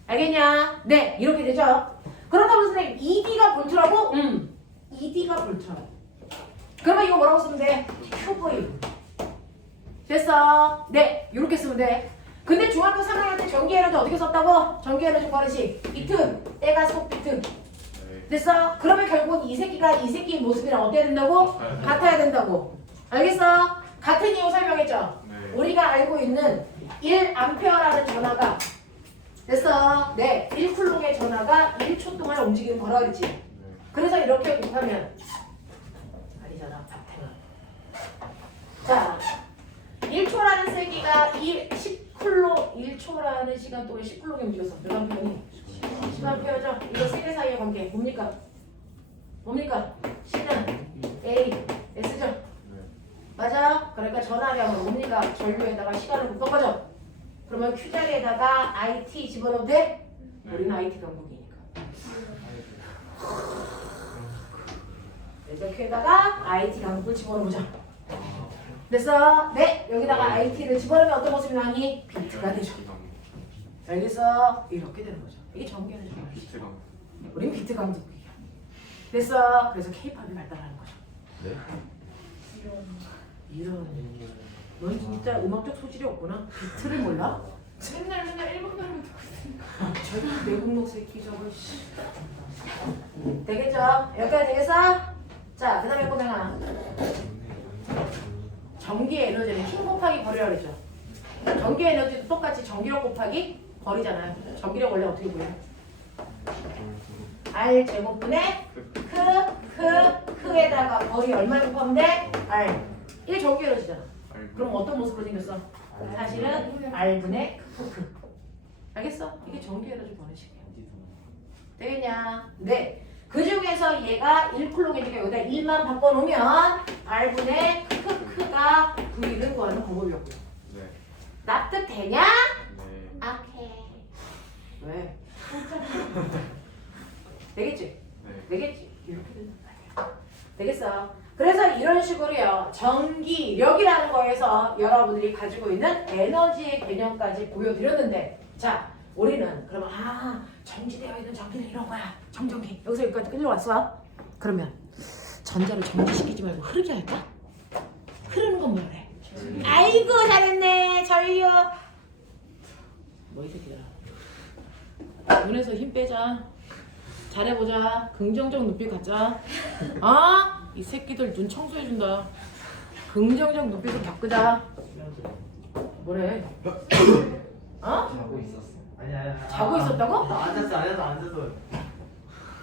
알겠냐? 네, 이렇게 되죠. 그렇다고 선생님 ED가 볼트라고? ED가 볼트라고. 그러면 이거 뭐라고 쓰면 돼? QV. 됐어. 네, 이렇게 쓰면 돼. 근데 중학교 3학년 때 전기 에너지 어떻게 썼다고? 전기 에너지 버릇이 비트, 때가 속 비트. 됐어? 그러면 결국은 이 새끼의 모습이랑 어때야 된다고? 같아야 된다고. 알겠어? 같은 이유 설명했죠? 네. 우리가 알고 있는 1A라는 전하가 됐어? 네, 1쿨롱의 전하가 1초 동안 움직이는 거라 그랬지? 그래서 이렇게 곱하면 아니잖아, 박태가. 자, 1초라는 세기가 10쿨롱, 1초라는 시간 동안 10쿨롱이 움직였어. 몇 암페어니? 10암페어죠? 이거 세개 사이의 관계 뭡니까? 뭡니까? C는 A, S죠? 맞아? 그러니까 전하량은 뭡니까? 전류에다가 시간을 묶은 거죠? 그러면 Q 자리에다가 IT 집어넣으면 돼? 우리는 IT 강국이니까. 그래서 Q에다가 IT 강국을 집어넣어보자. 됐어? 네, 여기다가 IT를 집어넣으면 어떤 모습이 나니? 비트가 되죠. 알겠어? 이렇게 되는 거죠. 이게 전기에너지 방식이야. 비트가. 우린 비트 강국이야. 됐어? 그래서 K-팝이 발달하는 거죠. 네. 이런. 넌 진짜 음악적 소질이 없구나. 비트를 몰라? 맨날 일본 노래 듣고 있으니까. 저기 내국목 새끼 저거 씨. 되겠죠? 여기까지 되겠어? 자, 그 다음에 꼬맹아. 전기 에너지는 힘 곱하기 거리라고 그랬죠. 전기 에너지도 똑같이 전기력 곱하기 거리잖아요. 전기력 원래 어떻게 보여? R 제곱분의 크에다가 거리 얼마 곱하면 돼? R. 이게 전기 에너지잖아. 그럼 어떤 모습으로 생겼어? 사실은 R분의 크. 알겠어? 이게 전기 에너지 버릇이에요. 되겠냐? 네. 그 중에서 얘가 1쿨롱이니까 여기다 1만 바꿔놓으면 R분의 크가 V를 구하는 방법이었고요. 네. 납득되냐? 네. 오케이. 왜? 되겠지? 네. 되겠지? 이렇게 된단 말이야. 되겠어? 그래서 이런 식으로요. 전기력이라는 거에서 여러분들이 가지고 있는 에너지의 개념까지 보여드렸는데 자, 우리는 그러면 정지되어 있는 전기는 이런 거야. 정전기. 여기서 여기까지 끌려왔어. 그러면 전자를 정지시키지 말고 흐르게 할까? 흐르는 건 뭐라 그래? 아이고 잘했네. 전류. 뭐 이 새끼들아. 눈에서 힘 빼자. 잘해보자. 긍정적 눈빛 갖자. 이 새끼들 눈 청소해준다. 긍정적 눈빛을 바꾸자. 뭐래? 자고 있었어. 아니야. 자고 있었다고? 앉았어.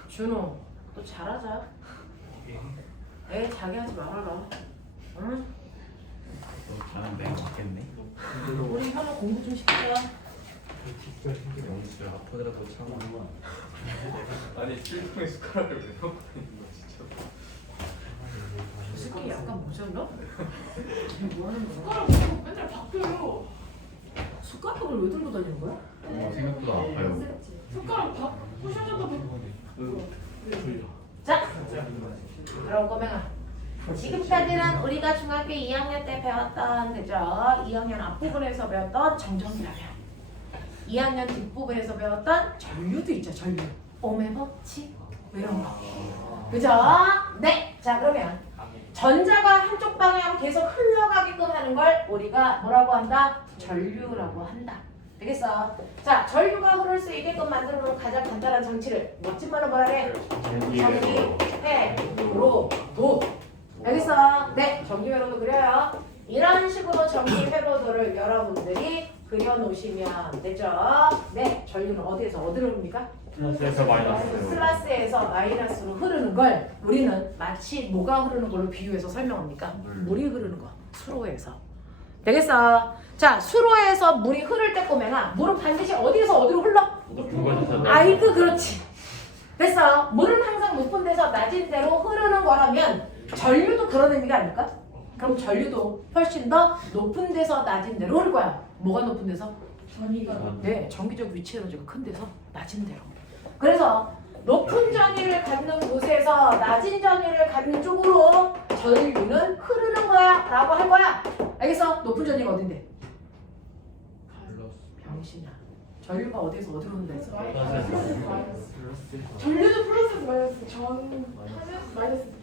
준호, 너 잘하자. 애 자게 하지 말아라. 응? 나는 매일 맞겠네. 우리 현우 공부 좀 시키자. 영수를 아프더라도 참아. 아니 실통에 숟가락을 왜 넣고 있는 거 진짜. 저 새끼 약간 모자라? 뭐 하는 거야? 숟가락 먹고 맨날 바뀌어요. 숟가락을 왜 들고 다니는 거야? 생각보다 아파요. 숟가락 부셔져도 자, 그럼 꼬맹아. 지금까지는 우리가 중학교 2학년 때 배웠던 그죠? 2학년 앞부분에서 배웠던 정전기라면 2학년 뒷부분에서 배웠던 전류도 있죠. 전류. 오메버치 이런 거. 그죠? 네. 자, 그러면 전자가 한쪽 방향 계속 흘러가게끔 하는 걸 우리가 뭐라고 한다? 전류라고 한다. 되겠어? 자, 전류가 흐를 수 있게끔 만들어 놓은 가장 간단한 장치를 멋진 말로 뭐라 해? 전기회로 도. 알겠어? 네, 전기회로도 그려요. 이런 식으로 전기회로도를 여러분들이 그려놓으시면 되죠? 네, 전류는 어디에서 어디로 옵니까? 플러스에서 마이너스. 플러스에서 마이너스로 흐르는 걸 우리는 마치 뭐가 흐르는 걸로 비유해서 설명합니까? 물이 흐르는 거, 수로에서. 되겠어? 자, 수로에서 물이 흐를 때 꼬맹아, 물은 반드시 어디에서 어디로 흘러? 높은 곳에서 아이고 그렇지. 됐어. 물은 항상 높은 데서 낮은 데로 흐르는 거라면 전류도 그런 의미가 아닐까? 그럼 전류도 훨씬 더 높은 데서 낮은 데로 흐를 거야. 뭐가 높은 데서? 전이가 네, 전기적 위치 에너지가 큰 데서 낮은 데로. 그래서 높은 전위를 갖는 곳에서 낮은 전위를 갖는 쪽으로 전류는 흐르는 거야 라고 할 거야. 알겠어? 높은 전위가 어딘데? 병신아. 전류가 어디에서 어디로 흐른다 했어? 전류도 플러스 마이너스 전 마이너스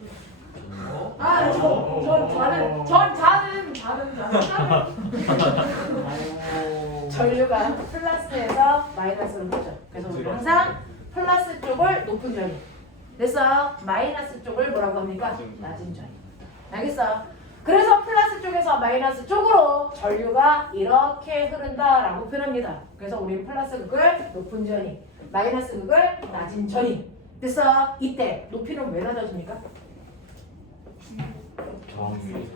다른 전류가 플러스에서 마이너스로 흐르죠. 그래서 우리 항상 플러스 쪽을 높은 전위. 됐어? 마이너스 쪽을 뭐라고 합니까? 낮은 전위. 알겠어? 그래서 플러스 쪽에서 마이너스 쪽으로 전류가 이렇게 흐른다라고 표현합니다. 그래서 우리는 플러스 극을 높은 전위, 마이너스 극을 낮은 전위. 됐어? 이때 높이는 왜 낮아집니까? 저항이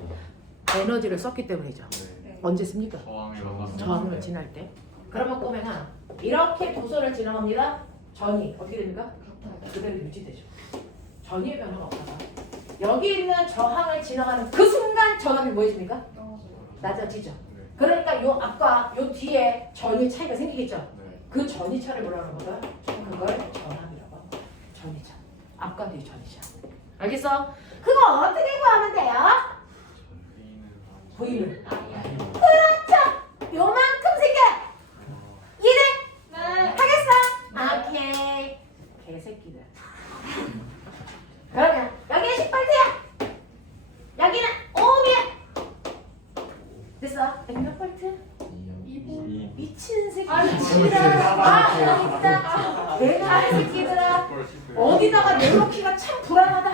에너지를 썼기 때문이죠. 언제 씁니까? 저항이 맞았어. 저항을 지날 때. 그러면 꼬맹아 이렇게 두 손을 지나갑니다. 전이 어떻게 됩니까? 그대로 유지되죠. 전이의 변화가 없다가 여기 있는 저항을 지나가는 그 순간 전압이 뭐해집니까? 낮아지죠. 그러니까 요 앞과 요 뒤에 전위 차이가 생기겠죠. 네. 그 전위차를 뭐라 하는 거다? 그걸 전압이라고 합니다. 전위차. 앞과 뒤 전위차. 알겠어? 그거 어떻게 구하면 돼요? V는 그렇죠. 요만큼 생겨. 이해? 네. 하겠어? 오케이. 개새끼들. 그러면 여기는 10볼트야. 여기는 5옴이야. 됐어? 여기 몇 볼트? 2보. 미친 새끼들아. 진짜. 내가 할 새끼들아. 어디다가 내놓기가 참 불안하다.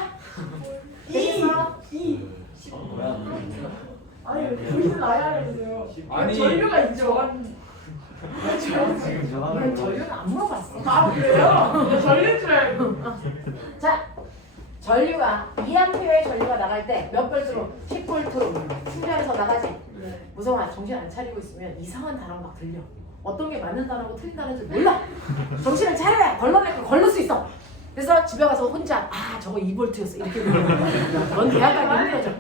됐어? 아니 보이는 나야 해주세요. 아니. 전류가 있죠. 지금 전화를 전류는 안 물어봤어. 아 그래요? 전류인 줄 알고. 자, 전류가 2A의 전류가 나갈 때 몇 볼트로? 10볼트로 충전해서 나가지. 무성아 정신 안 차리고 있으면 이상한 단어가 막 들려. 어떤 게 맞는 단어고 틀린 단어인지 몰라. 정신을 차려야 걸러낼 거 걸릴 수 있어. 그래서 집에 가서 혼자 저거 2볼트였어 이렇게 물어봐. 넌 대학 가기 힘들어져.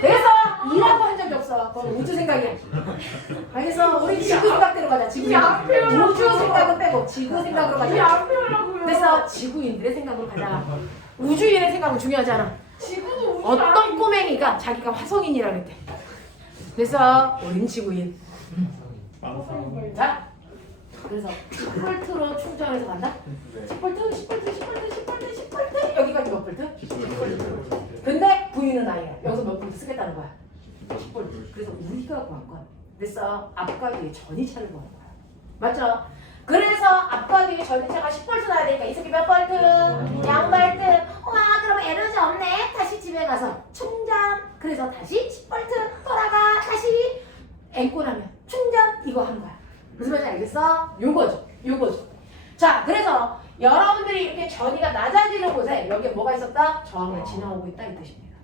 그래서 일하고 한 적이 없어. 그건 우주 생각이야. 알겠어? 우리 지구 생각대로 가자. 지구 생각. 우주 생각은 빼고 지구 생각으로 이게 가자. 안 표현하고요. 그래서 지구인들의 생각으로 가자. 우주인의 생각은 중요하지 않아. 지구도 우주 어떤 꼬맹이가 자기가 화성인이라 그랬대. 그래서 우린 지구인. 자, 그래서 10볼트로 충전해서 간다? 10볼트 여기까지 몇 볼트? 10볼트. 근데 V는 아니야. 여기서 몇 볼트 쓰겠다는 거야? 10볼트. 그래서 우리가 구한 건 그래서 앞과 뒤에 전이차를 구한 거야. 맞죠? 그래서 앞과 뒤에 전이차가 10볼트 나야 되니까 이 새끼 몇 볼트? 0볼트. 와 그럼 에너지 없네. 다시 집에 가서 충전. 그래서 다시 10볼트 돌아가. 다시 앵꼬 나면 충전. 이거 하는 거야. 무슨 말인지 알겠어? 요거죠. 자, 그래서 여러분들이 이렇게 전위가 낮아지는 곳에 여기에 뭐가 있었다? 저항을 지나오고 있다 이 뜻입니다.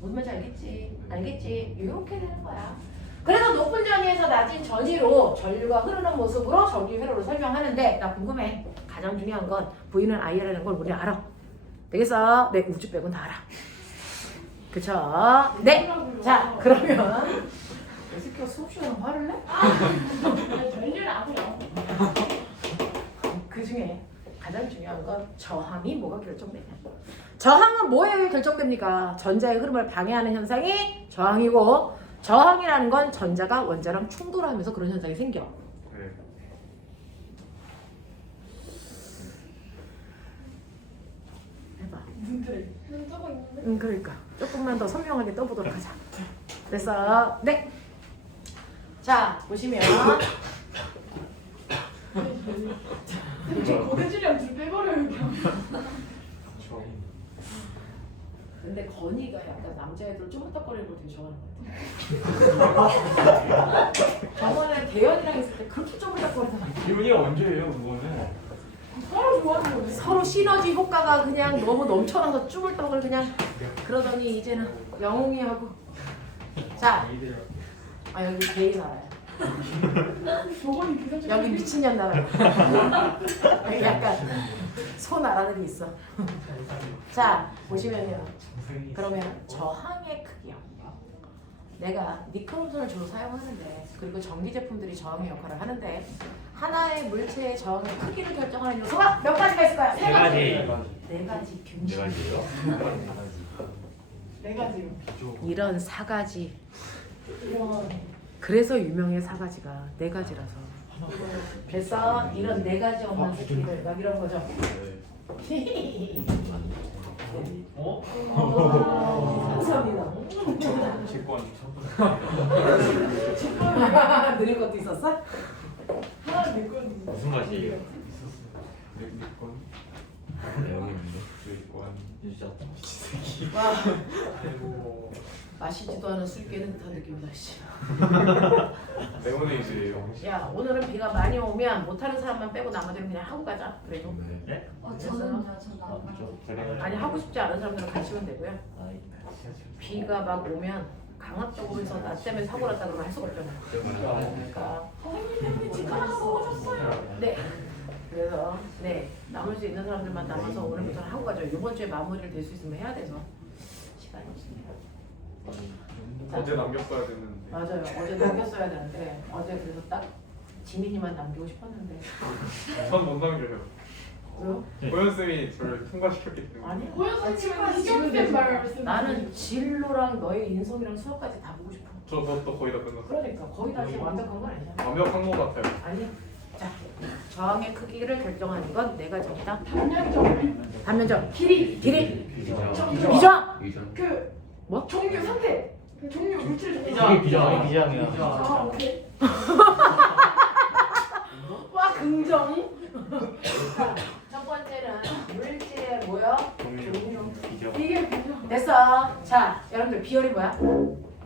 무슨 말인지 알겠지? 알겠지? 이렇게 되는 거야. 그래서 높은 전위에서 낮은 전위로 전류가 흐르는 모습으로 전기 회로를 설명하는데 나 궁금해. 가장 중요한 건 V는 I라는 걸 우리 알아. 되겠어? 네, 우주 빼고는 다 알아. 그쵸? 네. 자, 그러면 이 새끼가 수업 시간에 화를 내? 전류는 아무요. 그 중에 가장 중요한 건 저항이 뭐가 결정되냐. 저항은 뭐에 결정됩니까? 전자의 흐름을 방해하는 현상이 저항이고 저항이라는 건 전자가 원자랑 충돌하면서 그런 현상이 생겨. 네. 해봐. 눈 뜨고 있는데. 그러니까 조금만 더 선명하게 떠보도록 하자. 그래서 네. 자 보시면 고대질량 줄 빼버려요 그냥. 근데 건이가 약간 남자애들 쪼물딱거리는 걸 되게 좋아하는 것 같아. 저번에 대현이랑 있을 때 그렇게 쪼물딱거리잖아. 기분이 언제예요 그거는? 서로 좋아하는 거네. 서로 시너지 효과가 그냥 너무 넘쳐나서 쪼물딱을 그냥 그러더니 이제는 영웅이 하고. 자 아 여기 개인 나라야. 저번에 기사 여기 미친년 나라야. 여기 약간 소 나라들이 있어. 자 보시면요. 그러면 저항의 크기요. 내가 니크롬선을 주로 사용하는데 그리고 전기 제품들이 저항의 역할을 하는데 하나의 물체의 저항의 크기를 결정하는 요소가 몇 가지가 있을까요? 세 가지. 네 가지 네 균식. 가지요. 네 가지요. 이런 사가지. 그래서 유명해 사가지가 네 가지라서. 그래서 이런 네 가지 없는 새끼들 막 이런 거죠. 감사합니다. 직권. 느릴 것도 있었어? 하나 내 거는 무슨 맛이에요? 직권. 내용인데. 직권. 진짜. 와 그리고 마시지도 않은 술 깨는 듯한 느낌이다 씨. 레모네이드예요. 야 오늘은 비가 많이 오면 못하는 사람만 빼고 나머지는 그냥 하고 가자. 그래도 네? 저는요, 저는 제가 아니 하고 싶지 않은 사람들은 가시면 되고요. 비가 막 오면 강압적으로 해서 나 때문에 사고 났다 그러면 할 수가 없잖아요. 그러니까 네. 그래서 네 남을 수 있는 사람들만 남아서 오늘부터는 하고 가죠. 이번 주에 마무리를 될 수 있으면 해야 돼서 시간이 없습니다. 어제 남겼어야 됐는데. 맞아요. 어제 남겼어야 되는데 어제 그래서 딱 지민이만 남기고 싶었는데 전 못 남겨요. 왜요? 고현쌤이 저를 통과시켰기 때문에. 아니 고현선님은 이경쌤 말씀. 나는 진로랑 너의 인성이랑 수업까지 다 보고 싶어. 저도 거의 다 끝났어요. 그러니까 거의 다 지금 완벽한 건 아니잖아. 완벽한 것 같아요. 아니 자 저항의 크기를 결정하는 건 네 가지입니다. 단면적 단면적 길이 길이 비정 비저항 그 뭐? 종류 상태 그 종류 물질 종류. 이게 비정. 비장이야. 아 오케이. 와 긍정. 자, 첫 번째는 물질의 뭐요? 종류. 비정. 이게 비정. 됐어. 자 여러분들 비열이 뭐야?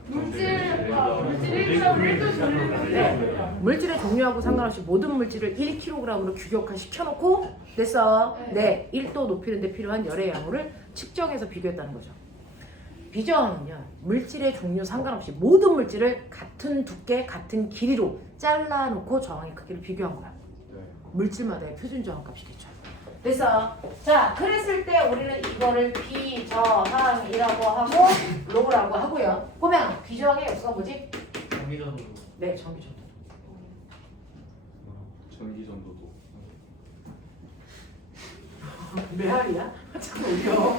물질 1.1도 종류. 네. 물질의 종류하고 상관없이 모든 물질을 1kg으로 규격화시켜놓고 됐어. 네. 1도 높이는 데 필요한 열의 양호를 측정해서 비교했다는 거죠. 비저항은요. 물질의 종류 상관없이 모든 물질을 같은 두께, 같은 길이로 잘라놓고 저항의 크기를 비교한 거야. 네. 물질마다의 표준 저항 값이겠죠. 그래서 자 그랬을 때 우리는 이거를 비저항이라고 하고 로라고 하고요. 꼬맹아 비저항의 역수가 뭐지? 정기전으로. 네 전기전도. 전기전도도. 메아리야? 참 웃겨.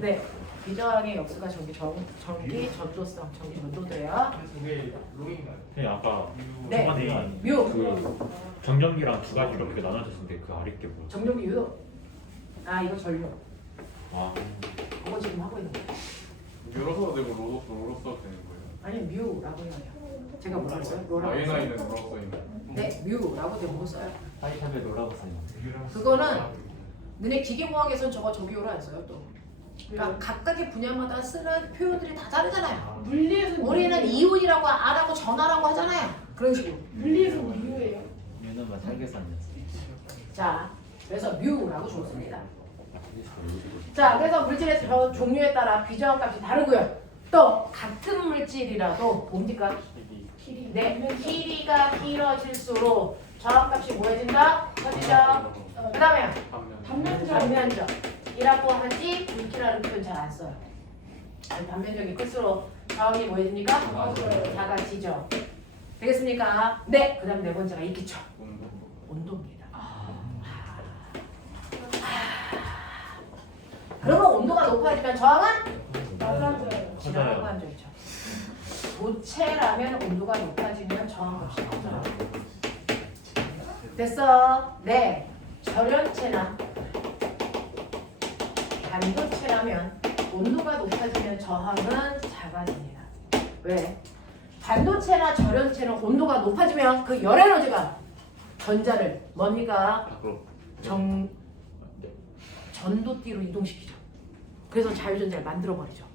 네 비저항의 역수가 전기 전도성 전기 전도도예요. 그게 롱인가요? 네 아까 네. 초반에 뮤 그 정전기랑 두 가지 이렇게 나눠졌는데 그 아래 게 뭐야? 정전기 유도. 아 이거 전류. 아 그거 지금 하고 있는 거예요. 유로 써도 되고 로로 써도 되는 거예요. 아니 뮤라고 해요. 제가 뭐라 그랬어요? 로라고 했어요. 아이나이는 로로 써 있는. 네 뮤라고 대부분 써요. 하이탑에 놀라고 써요. 그거는 너네 기계공학에서는 저거 저기요로 안 써요 또. 그러니까 각각의 분야마다 쓰는 표현들이 다 다르잖아요. 물리에서 우리는 이온이라고 안 하고 전하라고 하잖아요. 그런 식으로. 물리에서 미유예요. 얘는 막 살계산이었어. 자, 그래서 뮤라고 줬습니다. 자, 그래서 물질의 종류에 따라 비저항 값이 다르고요. 또 같은 물질이라도 뭡니까? 길이. 네, 길이가 길어질수록 저항 값이 뭐해진다? 커지죠. 그 다음에 단면적이라고 하지 불길하는 표현 잘 안 써요. 단면적이 클수록 저항이 뭐해집니까? 작아지죠. 되겠습니까? 네. 그 다음 네 번째가 있겠죠. 온도입니다. 그러면 온도가 높아지면 저항은 낮아져요. 지나가고 앉아있죠. 도체라면 온도가 높아지면 저항 값이 커져요. 됐어? 네. 절연체나 반도체라면 온도가 높아지면 저항은 작아집니다. 왜? 반도체나 절연체는 온도가 높아지면 그 열 에너지가 전자를 뭡니까? 전도띠로 이동시키죠. 그래서 자유전자를 만들어버리죠.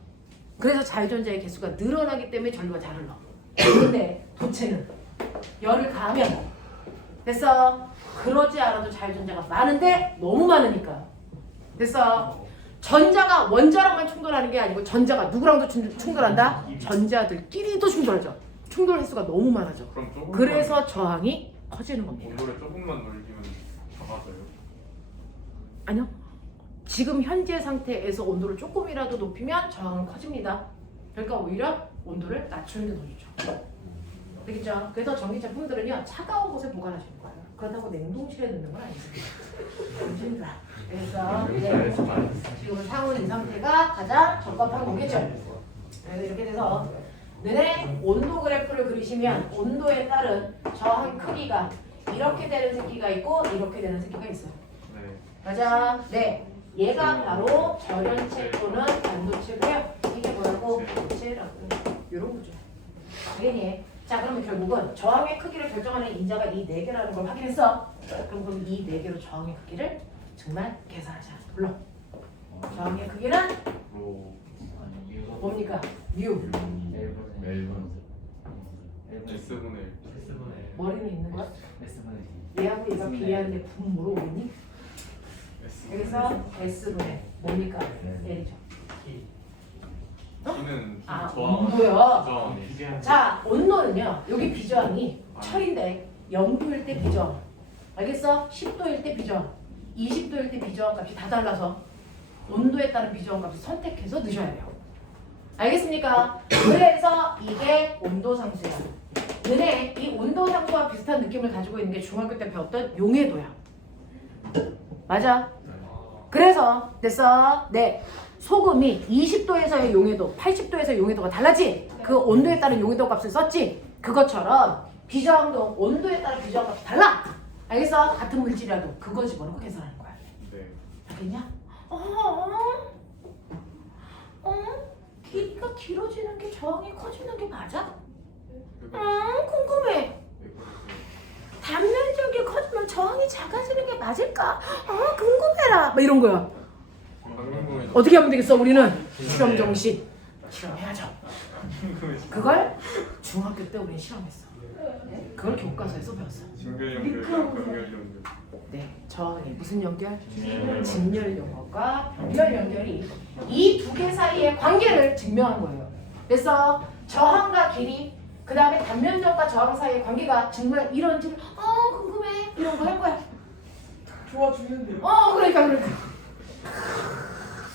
그래서 자유전자의 개수가 늘어나기 때문에 전류가 잘 흘러. 근데 도체는 열을 가하면 됐어? 그러지 않아도 자유전자가 많은데 너무 많으니까 됐어? 전자가 원자랑만 충돌하는 게 아니고 전자가 누구랑도 충돌한다? 전자들끼리도 충돌하죠. 충돌 횟수가 너무 많아져. 그럼 조금만 그래서 저항이 커지는 겁니다. 온도를 조금만 올리면 작아져요. 아니요. 지금 현재 상태에서 온도를 조금이라도 높이면 저항은 커집니다. 그러니까 오히려 온도를 낮추는 게 더 좋죠. 되겠죠? 그래서 전기 제품들은요 차가운 곳에 보관하시는 거예요. 그렇다고 냉동실에 넣는 건 아니습니다. 언젠가. 그래서 지금 상온 이 상태가 가장 적합한 거겠죠. 그래서 이렇게 돼서 너네 온도 그래프를 그리시면 온도에 따른 저항 크기가 이렇게 되는 새끼가 있고 이렇게 되는 새끼가 있어요. 네. 맞아. 네. 얘가 바로 절연체 또는 반도체고요. 이게 뭐라고? 도체라고. 이런 거죠. 당연히. 자, 그러면 결국은 저항의 크기를 결정하는 인자가 이 4개라는 걸 확인했어. 그럼 이 4개로 저항의 크기를 정말 계산하자. 물론 저항의 크기는 로 뭡니까? 뮤. 멜번 S분의 머리는 있는 거야? S분의 얘하고 얘가 비례하는데 분 물어보니? 여기서 S분의 뭡니까? L이죠. T는 아, 저항 온도요. 저항이 자, 온도는요. 여기 비저항이 철인데 0도일 때 비저항. 알겠어? 10도일 때 비저항. 20도일 때 비저항 값이 다 달라서 온도에 따른 비저항 값을 선택해서 넣으셔야 돼요. 알겠습니까? 그래서 이게 온도 상수야. 너네 이 온도 상수와 비슷한 느낌을 가지고 있는 게 중학교 때 배웠던 용해도야. 맞아? 그래서 됐어? 네. 소금이 20도에서의 용해도, 80도에서의 용해도가 달라지? 그 온도에 따른 용해도 값을 썼지? 그것처럼 비저항도 온도에 따른 비저항 값이 달라! 알겠어? 같은 물질이라도 그거 집어넣고 계산하는 거야. 네. 알겠냐? 길이가 길어지는 게 저항이 커지는 게 맞아? 궁금해. 단면적이 커지면 저항이 작아지는 게 맞을까? 궁금해라. 막 이런 거야. 어떻게 하면 되겠어? 우리는 실험 정신 실험해야죠. 그걸 중학교 때 우리는 실험했어. 그걸 교과서에서 배웠어. 직결 연결, 병렬 연결. 네, 저항의 무슨 연결? 직렬 연결과 병렬 연결이 이 두 개 사이의 관계를 증명한 거예요. 그래서 저항과 길이, 그 다음에 단면적과 저항 사이의 관계가 정말 이런지 궁금해 이런 거 할 거야. 좋아 죽는데요. 그러니까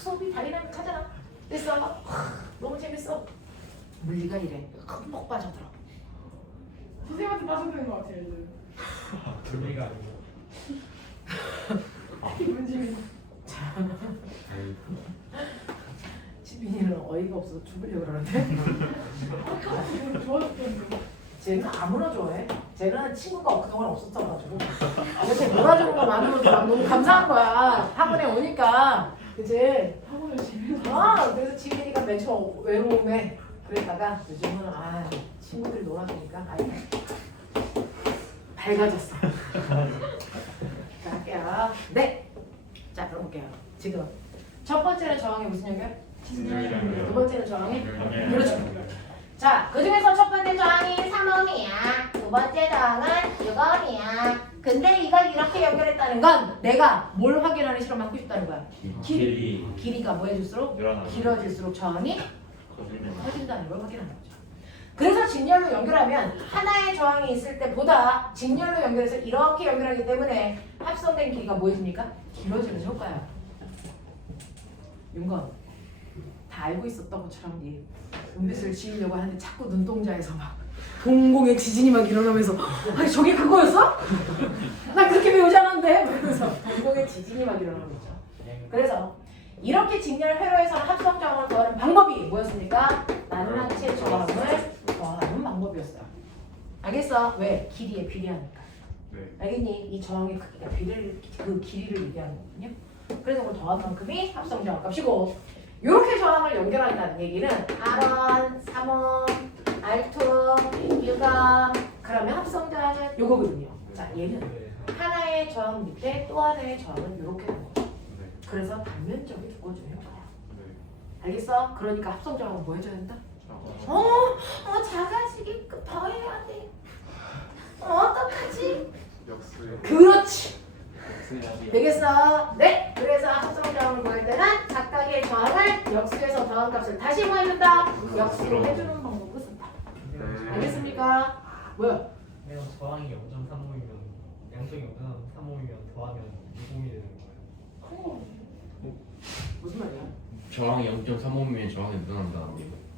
수업이 다이나믹하잖아. 됐어? 너무 재밌어. 물리가 이래. 흠뻑 빠져들어. 선생님한테 빠져드는 것 같아요. 얘들. 재미가 아니고. 문지민. 지민이는 어이가 없어서 죽으려고 그러는데. 좋아졌던데. 쟤는 아무나 좋아해. 쟤는 친구가 그동안 없었어가지고. 그래서 놀아주는 것만으로도 막 너무 감사한 거야. 학원에 오니까. 그치? 학원을 재밌어. 그래서 지민이가 맨 처음 외로움에 그랬다가 요즘은 친구들이 놀아주니까 밝아졌어. 자, 할게요. 네. 자, 그럼 볼게요. 지금 첫 번째는 저항의 무슨 연결? 두 번째는 저항의? 그렇죠. 자, 그 중에서 첫 번째 저항이 3ohm이야. 두 번째 저항은 6ohm이야. 근데 이걸 이렇게 연결했다는 건 내가 뭘 확인하는 실험을 하고 싶다는 거야. 길이가 뭐 해질수록? 길어질수록 저항이 커진다는 걸 확인하는 거죠. 그래서 직렬로 연결하면 하나의 저항이 있을 때보다 직렬로 연결해서 이렇게 연결하기 때문에 합성된 길이가 뭐 해집니까? 길어지는 효과야. 윤건 다 알고 있었던 것처럼 이 은빛을 지으려고 하는데 자꾸 눈동자에서 막 동공의 지진이 막 일어나면서 아니 저게 그거였어? 나 그렇게 배우지 않았는데? 그래서 동공의 지진이 막 일어나는 거죠. 그래서 이렇게 직렬 회로에서는 합성 저항을 구하는 방법이 뭐였습니까? 낱낱이 저항을 구하는 방법이었어요. 알겠어? 왜? 길이에 비례하니까. 네. 알겠니? 이 저항의 크기가 그 길이를 얘기하는 거거든요. 그래서 그 더한 만큼이 합성 저항 값이고, 이렇게 저항을 연결한다는 얘기는 R1, 3옴, R2, 6옴, 그러면 합성 저항은 요거거든요. 자, 얘는 하나의 저항 밑에 또 하나의 저항은 이렇게 되는 거죠. 네. 그래서 단면적이 두꺼워지는 효과야. 네. 알겠어? 그러니까 합성 저항은 뭐 해줘야 된다? 작아지게끔 더 해야 돼. 어떡하지? 역수의 그렇지. 되겠어? 네. 그래서 합성 저항을 구할 때는 각각의 저항을 역수에서 더한 값을 다시 뭐 해준다? 역수로 해주는 방법으로 쓴다. 네. 알겠습니까? 그러니까 뭐야? 그냥 저항이 0.35이면 양쪽이 0.35이면 더하면 60이 되는 거예요. 무슨 말이야? 저항이 0.35면 저항이 늘어난다.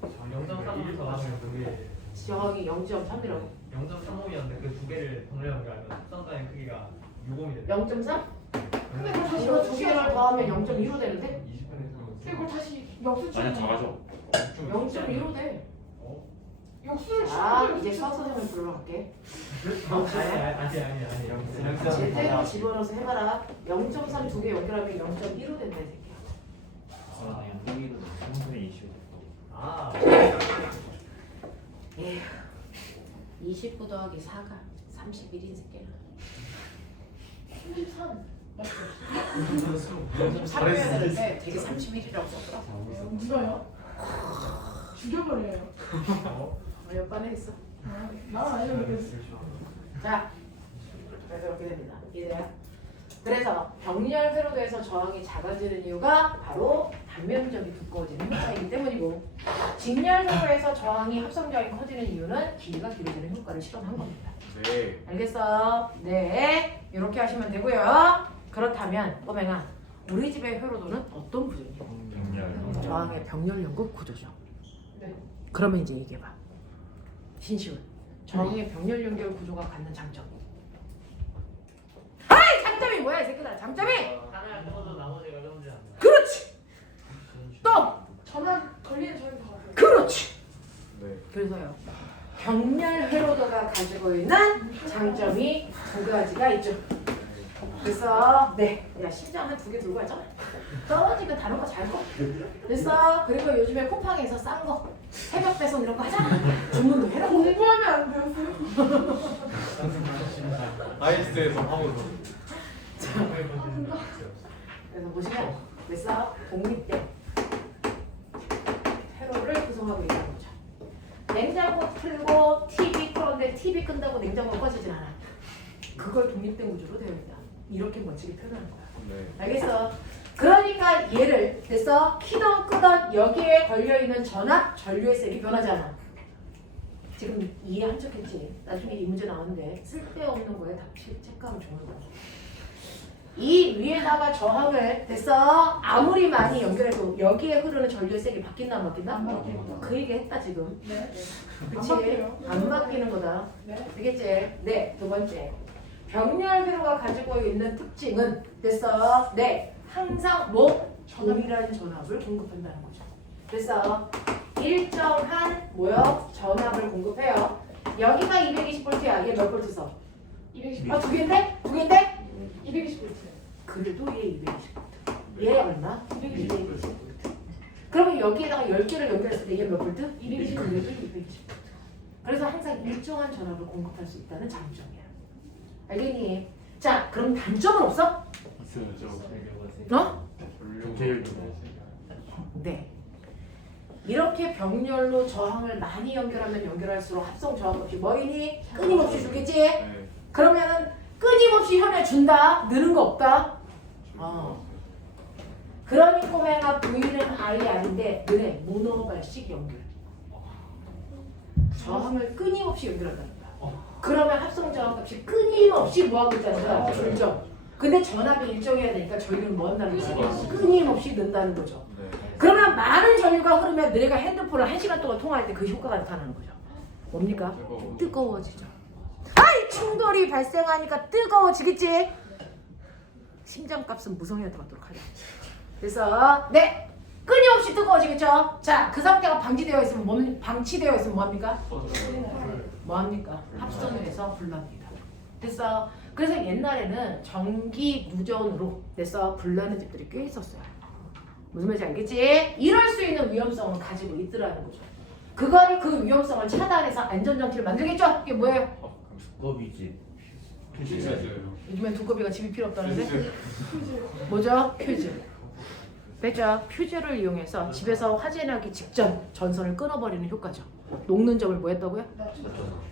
0.35 더하면 그게 저항이 0.3이라고. 0.35였는데 그 두 개를 병렬 연결하면 합성가의 크기가 60이 돼요. 0.3? 근데 그거 다시 이거 두 개를 더하면 0.25 되는데? 20분에 그걸 다시 역수치. 아니야 작아져. 0.25 돼. 역수를 자, 치면 이제 수학 선생님 불러 갈게. 아니. 제대로 집어넣어서 해봐라. 0.3 두 개 연결하면 0.15 된다 이 새끼야. 아 연동이도 성분의 이슈. 아. 에휴, 29 더하기 4가 31인 새끼야. 33. 좀 살려야 되는데 되게 31이라고 썼더라. 누가요? 죽여버려요. 옆반에 있어. 나는 아니면 자, 그래서 이렇게 됩니다. 이해돼요? 그래서 병렬 회로도에서 저항이 작아지는 이유가 바로 단면적이 두꺼워지는 효과이기 때문이고, 직렬 회로에서 저항이 합성적이 커지는 이유는 길이가 길어지는 효과를 실험한 겁니다. 네. 알겠어? 네, 이렇게 하시면 되고요. 그렇다면 꼬맹아, 우리 집의 회로도는 어떤 구조냐? 병렬. 저항의 병렬 연극 구조죠. 네. 그러면 이제 얘기해봐. 신시훈, 저항의 병렬 연결 구조가 갖는 장점. 아이, 장점이 뭐야 이 새끼들? 장점이 하나를 떠도 나머지가 정지 안 돼. 그렇지. 또 전화 걸리는 저희 다 같아요. 그렇지. 네. 그래서요, 병렬 회로도가 가지고 있는 장점이 두 가지가 있죠. 그래서 네, 야 심장 한 두 개 들고 왔잖아. 떨어지면 다른 거 잘 거. 됐어. 그리고 요즘에 쿠팡에서 싼 거 새벽 배송 이런 거 하잖아. 주문도 해놓고. 공부하면 안 되었어요. 아이스에서 하고서. 그래서 보시면 됐어. 독립된 회로를 구성하고 있는 거죠. 냉장고 틀고 TV 끄는데 TV 끈다고 냉장고가 꺼지진 않아. 그걸 독립된 구조로 되어 있다. 이렇게 멋지게 표현하는 거야. 네. 알겠어? 그러니까 얘를 됐어? 키던 끄던 여기에 걸려있는 전압, 전류의 셈이 변하지 않아. 지금 이해 한척했지? 나중에 이 문제 나오는데 쓸데없는 거에 다 체크하면 좋은 거야. 이 위에다가 저항을 됐어? 아무리 많이 연결해도 여기에 흐르는 전류의 셈이 바뀐다 안 바뀐다? 안 바뀐다. 그 얘기 했다 지금. 네. 그치? 안 바뀌어요. 안 바뀌는 거다. 네. 알겠지? 네, 두 번째. 병렬 회로가 가지고 있는 특징은 됐어? 네, 항상 뭐? 동일한 전압을 공급한다는 거죠. 그래서 일정한 뭐요? 전압을 공급해요. 여기가 220V야. 얘 몇 볼트 써? 220. 아, 두 개인데? 두 개인데? 220V. 그래도 얘 220V. 얘 얼마? 220V. 그러면 여기에다가 10개를 연결했을 때 얘 몇 볼트? 220V. 그래도 220V. 그래서 항상 일정한 전압을 공급할 수 있다는 장점이야. 알겠니? 자, 그럼 단점은 없어? 있어요. 어? 동체율도. 네. 이렇게 병렬로 저항을 많이 연결하면 연결할수록 합성 저항값이 뭐이니? 끊임없이 주겠지? 네. 그러면은 끊임없이 현에 준다? 느는 거 없다? 어. 그러니 꼬맹아 V는 I 아닌데 너네 모노발식 연결. 저항을 끊임없이 연결한다니까. 그러면 합성 저항값이 끊임없이 뭐하고 있다는 거야? 줄죠. 근데 전압이 일정해야 되니까 전류는 뭐 한다는 거야? 끊임없이 는다는 거죠. 네. 그러면 많은 전류가 흐르면 너희가 핸드폰을 1시간 동안 통화할 때 그 효과가 나타나는 거죠. 뭡니까? 뜨거워지죠. 아이, 충돌이 발생하니까 뜨거워지겠지? 심장값은 무성의한테 받도록 하자. 그래서 네, 끊임없이 뜨거워지겠죠? 자, 그 상태가 방치되어 있으면 뭐합니까? 뭐합니까? 합선을 해서 불납니다. 됐어? 그래서 옛날에는 전기 누전으로 됐어? 불나는 집들이 꽤 있었어요. 무슨 말인지 알겠지? 이럴 수 있는 위험성을 가지고 있더라는 거죠. 그거를 그 위험성을 차단해서 안전장치를 만들겠죠? 이게 뭐예요? 두꺼비집. 요즘엔 두꺼비가 집이 필요 없다는데? 뭐죠? 퓨즈. 됐죠? 퓨즈를 이용해서 집에서 화재 나기 직전 전선을 끊어버리는 효과죠. 녹는 점을 뭐 했다고요?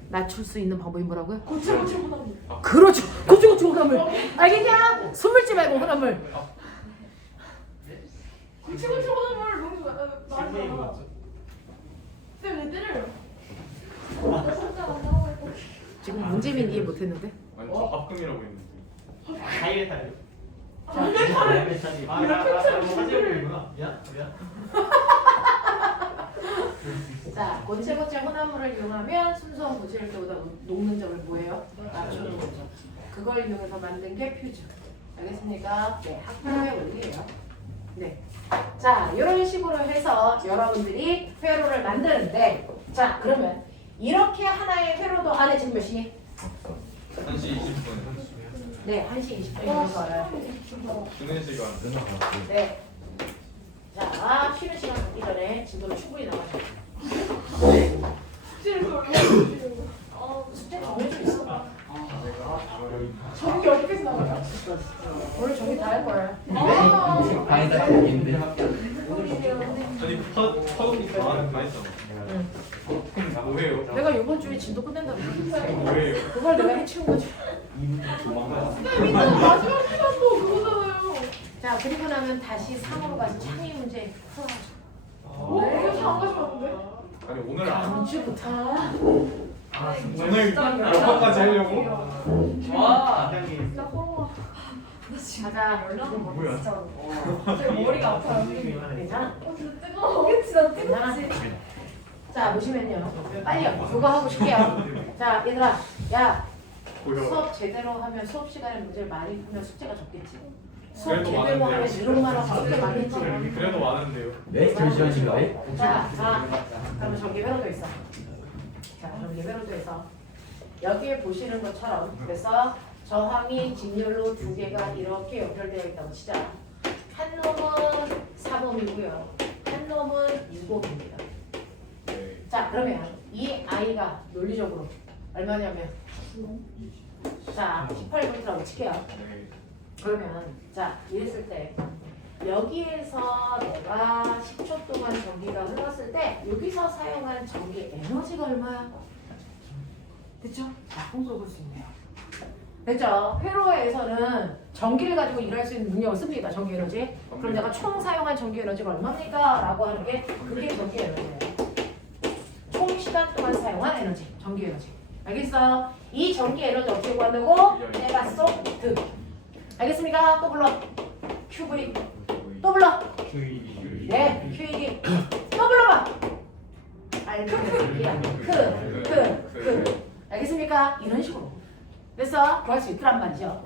낮출 수 있는 방법이 뭐라고요? 고추고추 호나물. 그렇죠. 고추고추 혼합물. 알겠냐? 숨을지 말고 혼합물. 고추고추 호나물 너무 좋아. 나 쌤, 왜 때려요? 나 진짜 지금 문제민 이해 못했는데? 아니 저 합금이라고 했는데. 하이메탈. 하이메탈을 하이메탈이구나. 미안. 자, 고체고체 혼합물을 이용하면 순수한 고체일 때보다 녹는 점을 뭐예요? 낮추는 거죠. 그걸 이용해서 만든 게 퓨즈. 알겠습니까? 네, 학교의 원리예요. 네. 자, 이런 식으로 해서 여러분들이 회로를 만드는데, 자, 그러면 이렇게 하나의 회로도 안에 지금 몇 시? 1시 20분. 네, 1시 20분인 거예요. 쉬는 시간. 네. 자, 쉬는 시간 갖기 전에 지금 충분히 나가죠. 숙제를 또 얼마나 주시는 거? 숙제 정해져 있어. 저기 어떻게 나가요? 오늘 정리 다 할 거예요. 방에다 있는데. 아니 퍼드니까 다 했잖아. 뭐예요? 내가 이번 주에 진도 끝낸다고 뭐예요? 그걸 내가 해치운 거지. 근데 마지막 시간도 그거잖아요. 자, 그리고 나면 다시 3으로 가서 창의 문제 풀어가죠. 이렇게 안 가져왔는데? 아니 오늘 안. 다음 주부터. 오늘 몇 번까지 하려고? 와. 진짜 서러워. 가자. 뭐야? 제 머리가 아파요. 괜찮아? 진짜 뜨거워. 진짜 괜찮아? 뜨겁지? 자, 보시면요. 빨리요. 그거 하고 싶게요. 자, 얘들아. 야, 보여. 수업 제대로 하면 수업 시간에 문제를 많이 풀면 숙제가 적겠지. 수업 그래도 제대로 많은데요. 하면 이런 말 하고 숙제 많이 했지. 그래도 많은데요. 네? 잠시만요. 자, 그러면 전기 회로도 있어. 자, 전기 회로도 있어. 여기에 보시는 것처럼 그래서 저항이 직렬로 두 개가 이렇게 연결되어 있다고 치자. 한 놈은 4옴이고요. 한 놈은 6옴입니다. 네. 자, 그러면 이 아이가 논리적으로 얼마냐면 자, 18V라고 칠게요. 네. 그러면 자, 이랬을 때 여기에서 내가 10초 동안 전기가 흘렀을 때 여기서 사용한 전기 에너지가 얼마야? 됐죠? 자, 홍수를 볼 수 있네요. 됐죠? 회로에서는 전기를 가지고 일할 수 있는 능력을 씁니다. 전기 에너지. 그럼 내가 총 사용한 전기 에너지가 얼마입니까? 라고 하는 게 그게 전기 에너지예요. 총 시간 동안 사용한 에너지, 전기 에너지. 알겠어? 이 전기 에너지 어떻게 구한다고? 내가 소프트. 알겠습니까? 또 불러. QV. 또 불러. 네, QED. 또 불러봐. 알겠습니까? 이런 식으로. 그래서 구할 수 있더란 말이죠.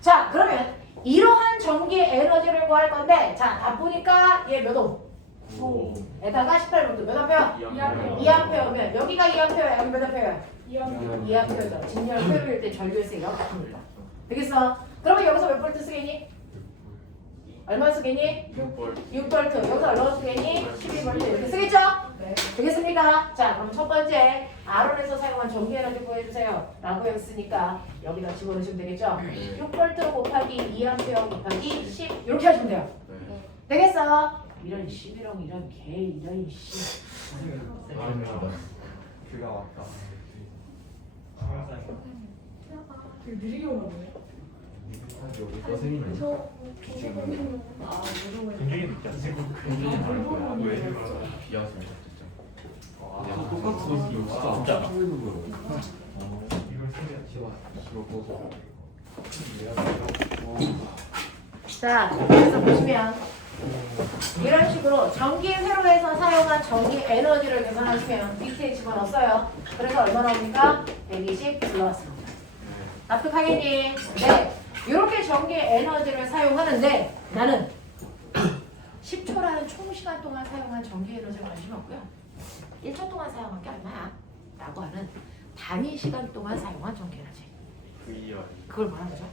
자, 그러면 이러한 전기 에너지를 구할 건데, 자, 다 보니까 얘 몇 옴? 9에다가 18V 몇 암페어? 2암페어면 여기가 2암페어야, 여기 몇 암페어야? 2암페어죠. 직렬 효율일 때 전류에서 이렇게 합니다. 되겠어? 그러면 여기서 몇 볼트 쓰겠니? 얼마 쓰겠니? 6볼트. 여기서 얼마 쓰겠니? 12볼트. 이렇게 쓰겠죠? 네. 되겠습니까? 자, 그럼 첫 번째 아론에서 사용한 전기 에너지 구해주세요 라고 했으니까 여기다 집어넣으시면 되겠죠? 6볼트 곱하기 2암페어 곱하기 10 이렇게 하시면 돼요. 되겠어? 이런 11형 이런 개 이런 씨. 그가 왔다. 되게 느리게 오나 보네. 선생님. 굉장히 늦지 않습니까? 굉장히 다를 거야. 왜? 비 왔으면 진짜. 똑같이 진짜. 이걸 쓰면 지워. 자, 그래서 보시면 이런 식으로 전기 회로에서 사용한 전기 에너지를 계산하시면 밑에 집어넣었어요. 그래서 얼마 나옵니까? 120 불러왔습니다. 납득하겠니? 네. 이렇게 전기 에너지를 사용하는데 나는 10초라는 총 시간 동안 사용한 전기 에너지를 관심 없고요. 1초 동안 사용한 게 얼마야? 라고 하는 단위 시간 동안 사용한 전기 에너지. 그걸 뭐라 그러죠?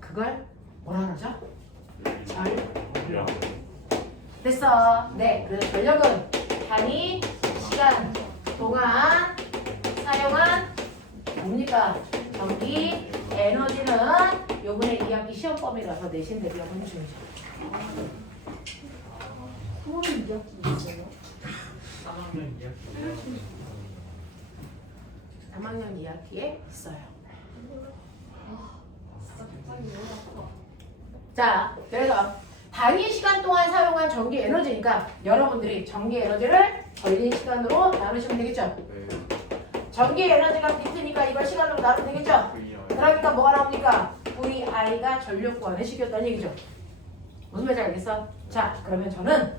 그걸 뭐라 그러죠? 전력. 됐어. 네. 그래서 전력은 단위 시간 동안 사용한 뭡니까? 전기 에너지는 요번에 2학기 시험 범위라서 내신 대비 한번 해주면 돼요. 3학년 2학기에 있어요. 자, 그래서 단위 시간 동안 사용한 전기 에너지니까 여러분들이 전기 에너지를 걸린 시간으로 나누시면 되겠죠? 전기 에너지가 비트니까 이걸 시간으로 나누면 되겠죠? 그러니까 뭐가 나옵니까? VI가 전력 구하는 식이었다는 얘기죠. 무슨 말인지 알겠어? 자, 그러면 저는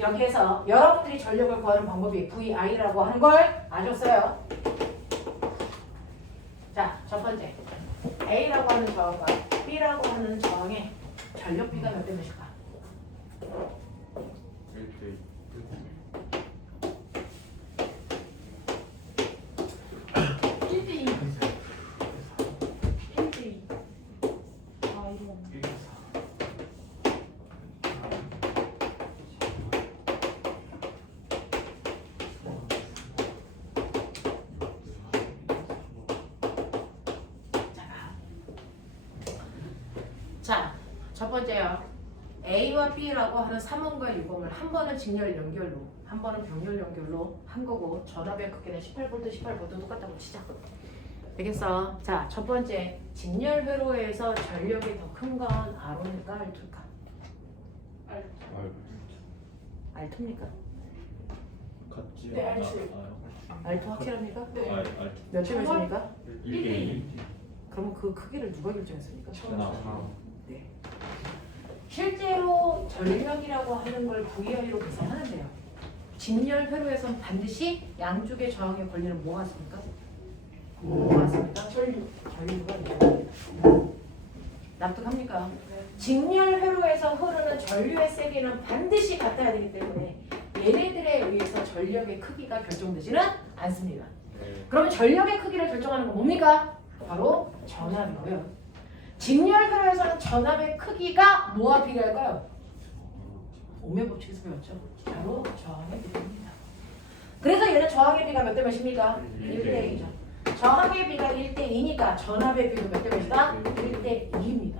여기에서 여러분들이 전력을 구하는 방법이 VI라고 하는 걸 아셨어요? 자, 첫 번째 A라고 하는 저항과 B라고 하는 저항의 전력비가 몇 대 몇일까? 1대2. 1대2. 1대2. 아, 이거. 자, 첫 번째요. A와 B라고 하는 3원과 6원을 한 번은 직렬 연결로, 한 번은 병렬 연결로 한 거고 전압의 크기는 18V, 18V 똑같다고 치자. 되겠어? 자, 첫 번째 직렬 회로에서 전력이 더 큰 건 R1일까 R2일까? R2입니까? 같지. 네, 알지. R2 확실합니까? 네. 몇 대 몇입니까? 1대1. 그럼 그 크기를 누가 결정했습니까? 전화. 네. 실제로 전력이라고 하는 걸 VI로 계산하는데요. 직렬 회로에선 반드시 양쪽의 저항에 걸리는 뭐가 있습니까? 뭐가 있습니까? 전류가 있습니다. 납득합니까? 직렬 회로에서 흐르는 전류의 세기는 반드시 같아야 되기 때문에 얘네들에 의해서 전력의 크기가 결정되지는 않습니다. 그러면 전력의 크기를 결정하는 건 뭡니까? 바로 전압이고요. 직렬 회로에서는 전압의 크기가 뭐와 비례할까요? 오메 법칙에서 배웠죠. 바로 저항의 비례입니다. 그래서 얘는 저항의 비가 몇 대 몇입니까? 1대 2죠. 저항의 비가 1대 2니까 전압의 비도 몇 대 몇이다? 1대 2입니다.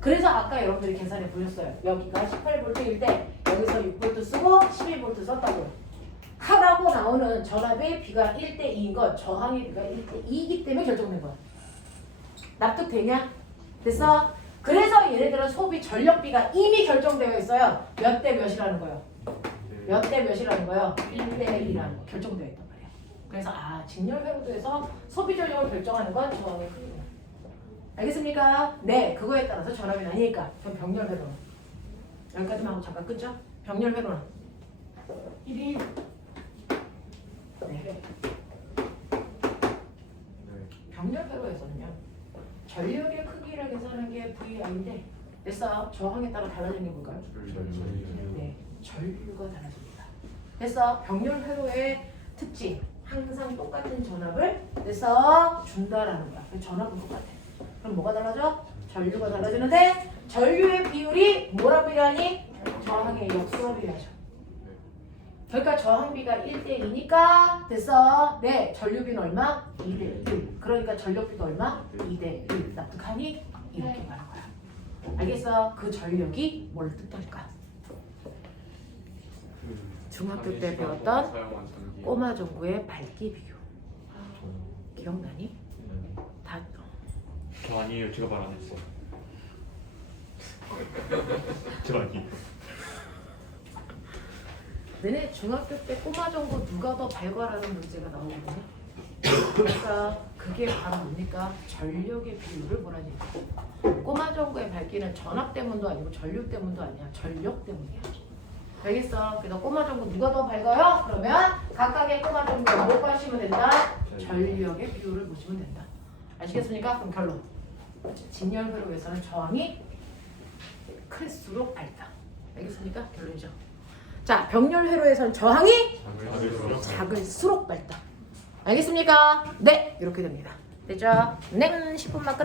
그래서 아까 여러분들이 계산해 보셨어요. 여기가 18V일 때 여기서 6V 쓰고 11V 썼다고요. 하라고 나오는 전압의 비가 1대 2인 건 저항의 비가 1대 2이기 때문에 결정된 거야. 납득되냐? 됐어? 그래서 얘네들은 소비 전력비가 이미 결정되어 있어요. 몇 대 몇이라는 거예요. 몇 대 몇이라는 거예요? 1대 1이라는 거 결정되어 있단 말이에요. 그래서 직렬 회로도에서 소비 전력을 결정하는 건 저항의 크기구나. 알겠습니까? 네, 그거에 따라서 전압이 나뉘니까 전 병렬 회로는 여기까지만 하고 잠깐 끊죠? 병렬 회로는 1인. 네. 병렬 회로에서는요. 전력의 크기를 계산하는 게 VI인데 됐어? 저항에 따라 달라지는 게 뭘까요? 네, 전류가 달라집니다. 됐어? 병렬 회로의 특징 항상 똑같은 전압을 됐어? 준다라는 거야. 전압은 똑같아. 그럼 뭐가 달라져? 전류가 달라지는데 전류의 비율이 뭐랑 비례하니? 저항의 역수와 비례하죠. 그러니까 저항비가 1대 2니까 됐어? 네, 전류비는 얼마? 2대 1. 그러니까 전력비가 얼마? 2대 1. 납득하니? 이렇게 말한 거야. 알겠어? 그 전력이 뭘 뜻할까? 중학교 때 배웠던 꼬마 정구의 밝기 비교. 기억나니? 다 저 아니에요. 제가 말 안 했어. 제가 아니에요. 너네 중학교 때 꼬마 정구 누가 더 발과라는 문제가 나오거든요. 그러니까 그게 바로 뭡니까? 전력의 비율을 뭐라지? 꼬마 정구의 밝기는 전압 때문도 아니고 전류 때문도 아니야. 전력 때문이야. 알겠어? 그래서 꼬마 정구 누가 더 밝아요? 그러면 각각의 꼬마 정구에 뭐 빠시면 된다? 전력의 비율을 보시면 된다. 아시겠습니까? 그럼 결론. 직렬 회로에서는 저항이 클수록 밝다. 알겠습니까? 결론이죠. 자, 병렬 회로에서는 저항이 작을수록 밝다. 알겠습니까? 네, 이렇게 됩니다. 되죠? 네, 10분만 끝.